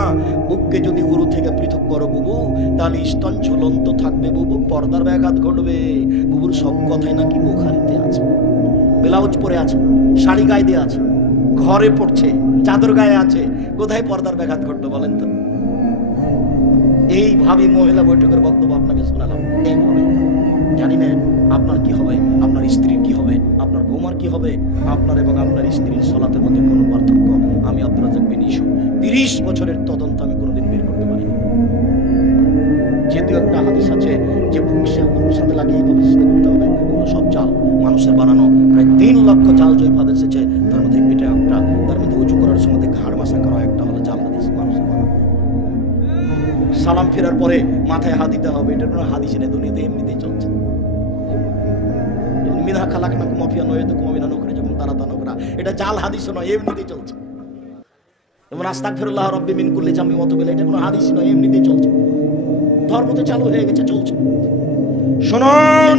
বুককে যদি উরু থেকে পৃথক করো বুবু, তাহলে স্তন ঝুলন্ত থাকবে বুবু, পর্দার ব্যাঘাত ঘটবে। বুবুর সব কথাই নাকি বুখারীতে আছে। ব্লাউজ পরে আছে, শাড়ি গায়ে দিয়ে আছে, ঘরে পড়ছে, চাদর গায়ে আছে, কোথায় পর্দার ব্যাঘাত ঘটবে বলেন তো? এইভাবে মহিলা বৈঠকের বক্তব্য আপনাকে শোনালাম। এইভাবে জানি না আপনার কি হবে, আপনার স্ত্রীর কি হবে, আপনার বৌমার কি হবে। আপনার এবং আপনার স্ত্রীর সালাতের মধ্যে কোনো পার্থক্য আমি আব্দুর রাজ্জাক বিন ইউসুফ 30 বছরের তদন্ত আমি কোনোদিন বের করতে পারিনি। যেহেতু একটা হাদিস আছে যে বুক সে বুকের সাথে লাগিয়ে এইভাবে সিজদা করতে হবে, ওগুলো সব জাল, মানুষের বানানো। প্রায় 3 লক্ষ জাল জয়ীফ হাদিস এসেছে, তার মধ্যে এটা একটা, তার মধ্যে উঁচু করার সময় ঘাড় মাসা করা একটা হলো জাল হাদিস, মানুষের বানানো। সালাম ফেরার পরে মাথায় হাত দিতে হবে, এটা কোনো হাদিস নেই, দুনিয়াতে এমনিতেই চলছে। মিনা খালাক না মাফিয়া নয় তো কমিনা নকরে যেমন তারা তা নকরা, এটা জাল হাদিসও নয়, এমনিতেই চলছে। যেমন আস্তাগফিরুল্লাহ রাব্বি মিন কুল্লি জামি মত বলে, এটা কোনো হাদিস নয়, এমনিতেই চলছে। ধর্ম তো চালু হয়ে গেছে, চলছে। শুনুন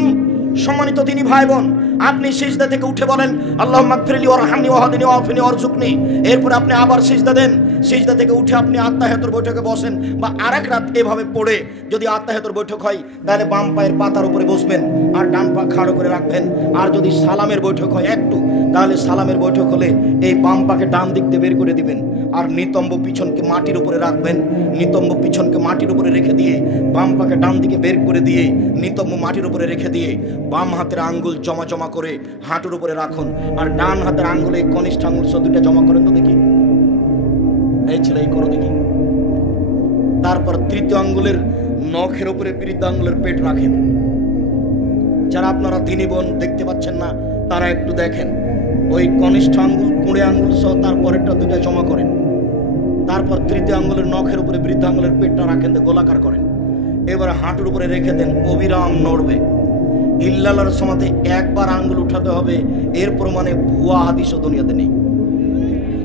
সম্মানিত দিনী ভাই বোন, আপনি সিজদা থেকে উঠে বলেন আল্লাহুম্মা আগফিরলি ওয়ারহামনি ওয়াহদিনি ওয়াফিনি ওয়ারযুকনি। এরপর আপনি আবার সিজদা দেন। সিজদা থেকে উঠে আপনি আত্তাহিয়াতুর বৈঠকে বসেন, বা আরেক রাত এভাবে পড়ে যদি আত্তাহিয়াতুর বৈঠক হয় তাহলে বাম পায়ের পাতার উপরে বসবেন আর ডান পা খাড়ো করে রাখবেন। আর যদি সালামের বৈঠক হয় একটু, তাহলে সালামের বৈঠক হলে এই বাম পাকে ডান দিক দিয়ে বের করে দিবেন আর নিতম্ব পিছনকে মাটির উপরে রাখবেন। নিতম্ব পিছনকে মাটির উপরে রেখে দিয়ে বাম পাকে ডান দিকে বের করে দিয়ে নিতম্ব মাটির উপরে রেখে দিয়ে বাম হাতের আঙ্গুল জমা জমা করে হাঁটুর উপরে রাখুন, আর ডান হাতের আঙ্গুলে কনিষ্ঠ আঙ্গুল দুটো জমা করেন তো দেখি। এই ছেলে এই করো দেখি। তারপর তৃতীয় আঙ্গুলের নখের উপরে বৃদ্ধ আঙ্গুলের পেট রাখেন। যারা আপনারা দিনী বোন দেখতে পাচ্ছেন না তারা একটু দেখেন, ওই কনিষ্ঠ আঙ্গুল কুঁড়ে আঙ্গুল সহ তারপরেরটা দুটো জমা করেন। তারপর তৃতীয় আঙ্গুলের নখের উপরে বৃদ্ধ আঙ্গুলের পেটটা রাখেন, গোলাকার করেন। এবার হাঁটুর উপরে রেখে দেন, অবিরাম নড়বে। ইল্লাল্লাহর সমাতে একবার আঙ্গুল উঠাতে হবে, এর প্রমাণে ভুয়া হাদিসও দুনিয়াতে নেই।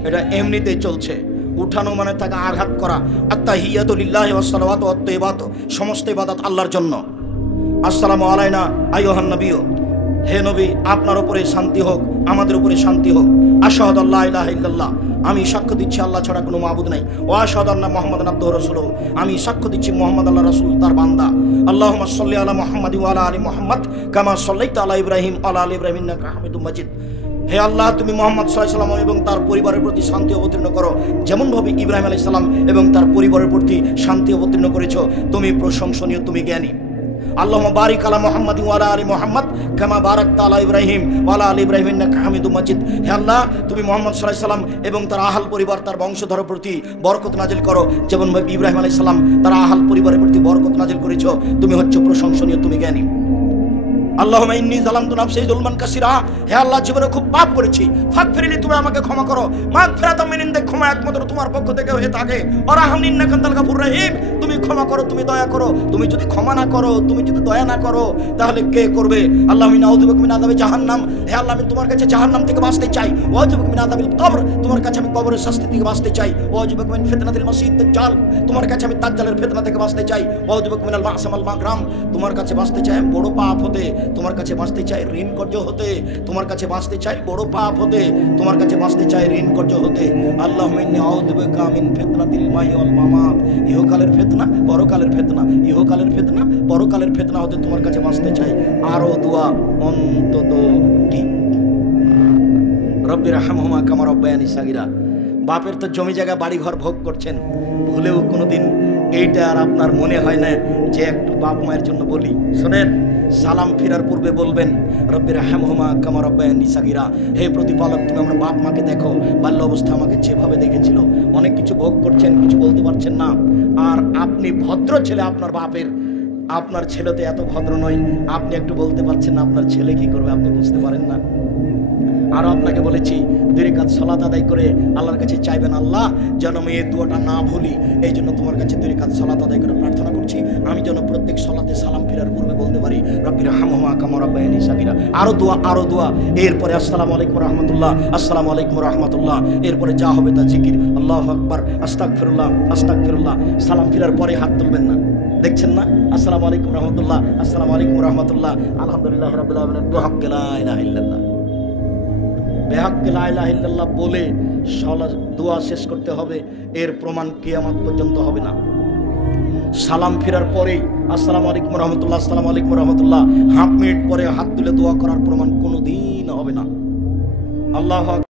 এটা এমনিতেই চলছে। উঠানো মানে তাকে আঘাত করা। আত্তাহিয়াতু লিল্লাহি ওয়াস সালাওয়াতু ওয়াত তাইয়্যিবাতু, সমস্ত ইবাদত আল্লাহর জন্য। আসসালামু আলাইনা আইয়ুহান নবিয়্যু, হে নবী আপনার উপরে শান্তি হোক, আমাদের উপরে শান্তি হোক। আশহাদু আল্লা ইলাহা ইল্লাল্লাহ, আমি সাক্ষ্য দিচ্ছি আল্লাহ ছাড়া কোনো মাবুদ নাই। ওয়া আশহাদু আন্না মুহাম্মাদান আবদুহু ওয়া রাসূলুহু, আমি সাক্ষ্য দিচ্ছি মুহাম্মদ আল্লাহর রাসূল তার বান্দা। আল্লাহুম্মা সাল্লি আলা মুহাম্মাদি ওয়া আলা আলি মুহাম্মাদ কামা সাল্লাইতা আলা ইব্রাহিম ওয়া আলা আলি ইব্রাহিম ইন্নাকা হামিদুম মাজিদ। হে আল্লাহ তুমি মুহাম্মদ সাল্লাল্লাহু আলাইহি ওয়াসাল্লাম এবং তার পরিবারের প্রতি শান্তি অবতীর্ণ করো, যেমনভাবে ইব্রাহিম আলাইহিস সালাম এবং তার পরিবারের প্রতি শান্তি অবতীর্ণ করেছো। তুমি প্রশংসনীয়, তুমি জ্ঞানী। আল্লাহুম্মা বারিক আলা মুহাম্মাদ ওয়া আলা আলি মুহাম্মাদ কামা বারাকতা আলা ইব্রাহিম ওয়া আলা আলি ইব্রাহিম ইন্নাকা হামিদুম মাজিদ। হে আল্লাহ, তুমি মুহাম্মদ সাল্লাল্লাহু আলাইহি সাল্লাম এবং তার আহল পরিবার, তার বংশধরের প্রতি বরকত নাজিল করো, যেমন ইব্রাহিম আলাইহিস সালাম তার আহল পরিবারের প্রতি বরকত নাজিল করেছো। তুমি হচ্ছে প্রশংসনীয়, তুমি জ্ঞানী। আল্লাহুম্মা ইন্নী যালামতু নাফসি যুলমান কাসীরা, হে আল্লাহ, জীবনে খুব পাপ করেছি, ফাগফিরলি, তুমি আমাকে ক্ষমা করো। মাগফিরাতাম মিন ইনদিক, ক্ষমা একমাত্র তোমার পক্ষ থেকে হয়ে থাকে। ওয়ারহামনি ইন্নাকা আনতাল গাফুর রহিম, তুমি ক্ষমা করো, তুমি দয়া করো। তুমি যদি ক্ষমা না করো, তুমি যদি দয়া না করো, তাহলে কে করবে? আল্লাহুম্মা নাউযু বিকা মিন আযাবি জাহান্নাম, হে আল্লাহ, আমি তোমার কাছে জাহান্নাম থেকে বাঁচতে চাই। ওয়া আউযু বিকা মিন আযাবিল কবর, তোমার কাছে আমি কবরের শাস্তি থেকে বাঁচতে চাই। ওয়া আউযু বিকা মিন ফিতনাতিল মাসীহিদ দাজ্জাল, তোমার কাছে আমি দাজ্জালের ফিতনা থেকে বাঁচতে চাই। ওয়া আউযু বিকা মিনাল মা'সাম ওয়াল মাগরাম, তোমার কাছে বাঁচতে চাই বড় পাপ হতে, তোমার কাছে বাঁচতে চাই ঋণ কর্য হতে, তোমার কাছে বাঁচতে চাই বড় পাপ হতে, তোমার কাছে বাঁচতে চাই ঋণ কর্য হতে। আল্লাহুম্মা ইন্নী আউযু বিকা মিন ফিতনাতিল মাহি ওয়াল মামাত, ইহকালের ফিতনা, পরকালের ফিতনা, ইহকালের ফিতনা, পরকালের ফিতনা হতে তোমার কাছে বাঁচতে চাই। আরো দোয়া অন্তত কি, রব্বির হামহুমা কামা রব্বায়ানি সাগীরা। বাপের তো জমি জায়গা বাড়ি ঘর ভোগ করছেন, ভুলেও কোনোদিন এইটা আর আপনার মনে হয় না যে একটু বাপ মায়ের জন্য বলি? শোনেন, সালাম ফেরার পূর্বে বলবেন রব্বির হামহুমা কামা রব্বায়ানি সাগীরা, হে প্রতিপালক, তুমি আমার বাপ মাকে দেখো, বাল্য অবস্থা আমাকে যেভাবে দেখেছিল। অনেক কিছু ভোগ করছেন, কিছু বলতে পারছেন না। আর আপনি ভদ্র ছেলে, আপনার বাপের, আপনার ছেলে তো এত ভদ্র নয়, আপনি একটু বলতে পারছেন না, আপনার ছেলে কি করবে আপনি বুঝতে পারেন না। আরো আপনাকে বলেছি, 2 রাকাত সালাত আদায় করে আল্লাহর কাছে চাইবেন, আল্লাহ যেন আমি এই দোয়াটা না ভুলি। এই জন্য তোমার কাছে 2 রাকাত সালাত আদায় করে প্রার্থনা করছি, আমি যেন প্রত্যেক সালাতে সালাম ফেরার পূর্বে বলতে পারি রব্বির হামহুমা কামা রব্বায়ানি সাগীরা। আরো দোয়া, আরো দোয়া। এরপরে আসসালামু আলাইকুম ওয়া রাহমাতুল্লাহ, আসসালামু আলাইকুম ওয়া রাহমাতুল্লাহ। এরপরে যা হবে তা জিকির, আল্লাহু আকবার, আস্তাগফিরুল্লাহ, আস্তাগফিরুল্লাহ। সালাম ফেরার পরে হাত তুলবেন না, দেখছেন না? আসসালামু আলাইকুম ওয়া রাহমাতুল্লাহ, আসসালামু আলাইকুম ওয়া রাহমাতুল্লাহ, আলহামদুলিল্লাহ রাব্বিল আলামিন, বিহাক্কি লা ইলাহা ইল্লাল্লাহ, বিহাক্কি লা ইলাহা ইল্লাল্লাহ বলে দোয়া শেষ করতে হবে। এর প্রমাণ কিয়ামত পর্যন্ত হবে না। সালাম ফেরার পরেই আসসালামু আলাইকুম ওয়া রাহমাতুল্লাহ, আসসালামু আলাইকুম ওয়া রাহমাতুল্লাহ, হাফ মিনিট পরে হাত তুলে দোয়া করার প্রমাণ কোনোদিন হবে না। আল্লাহু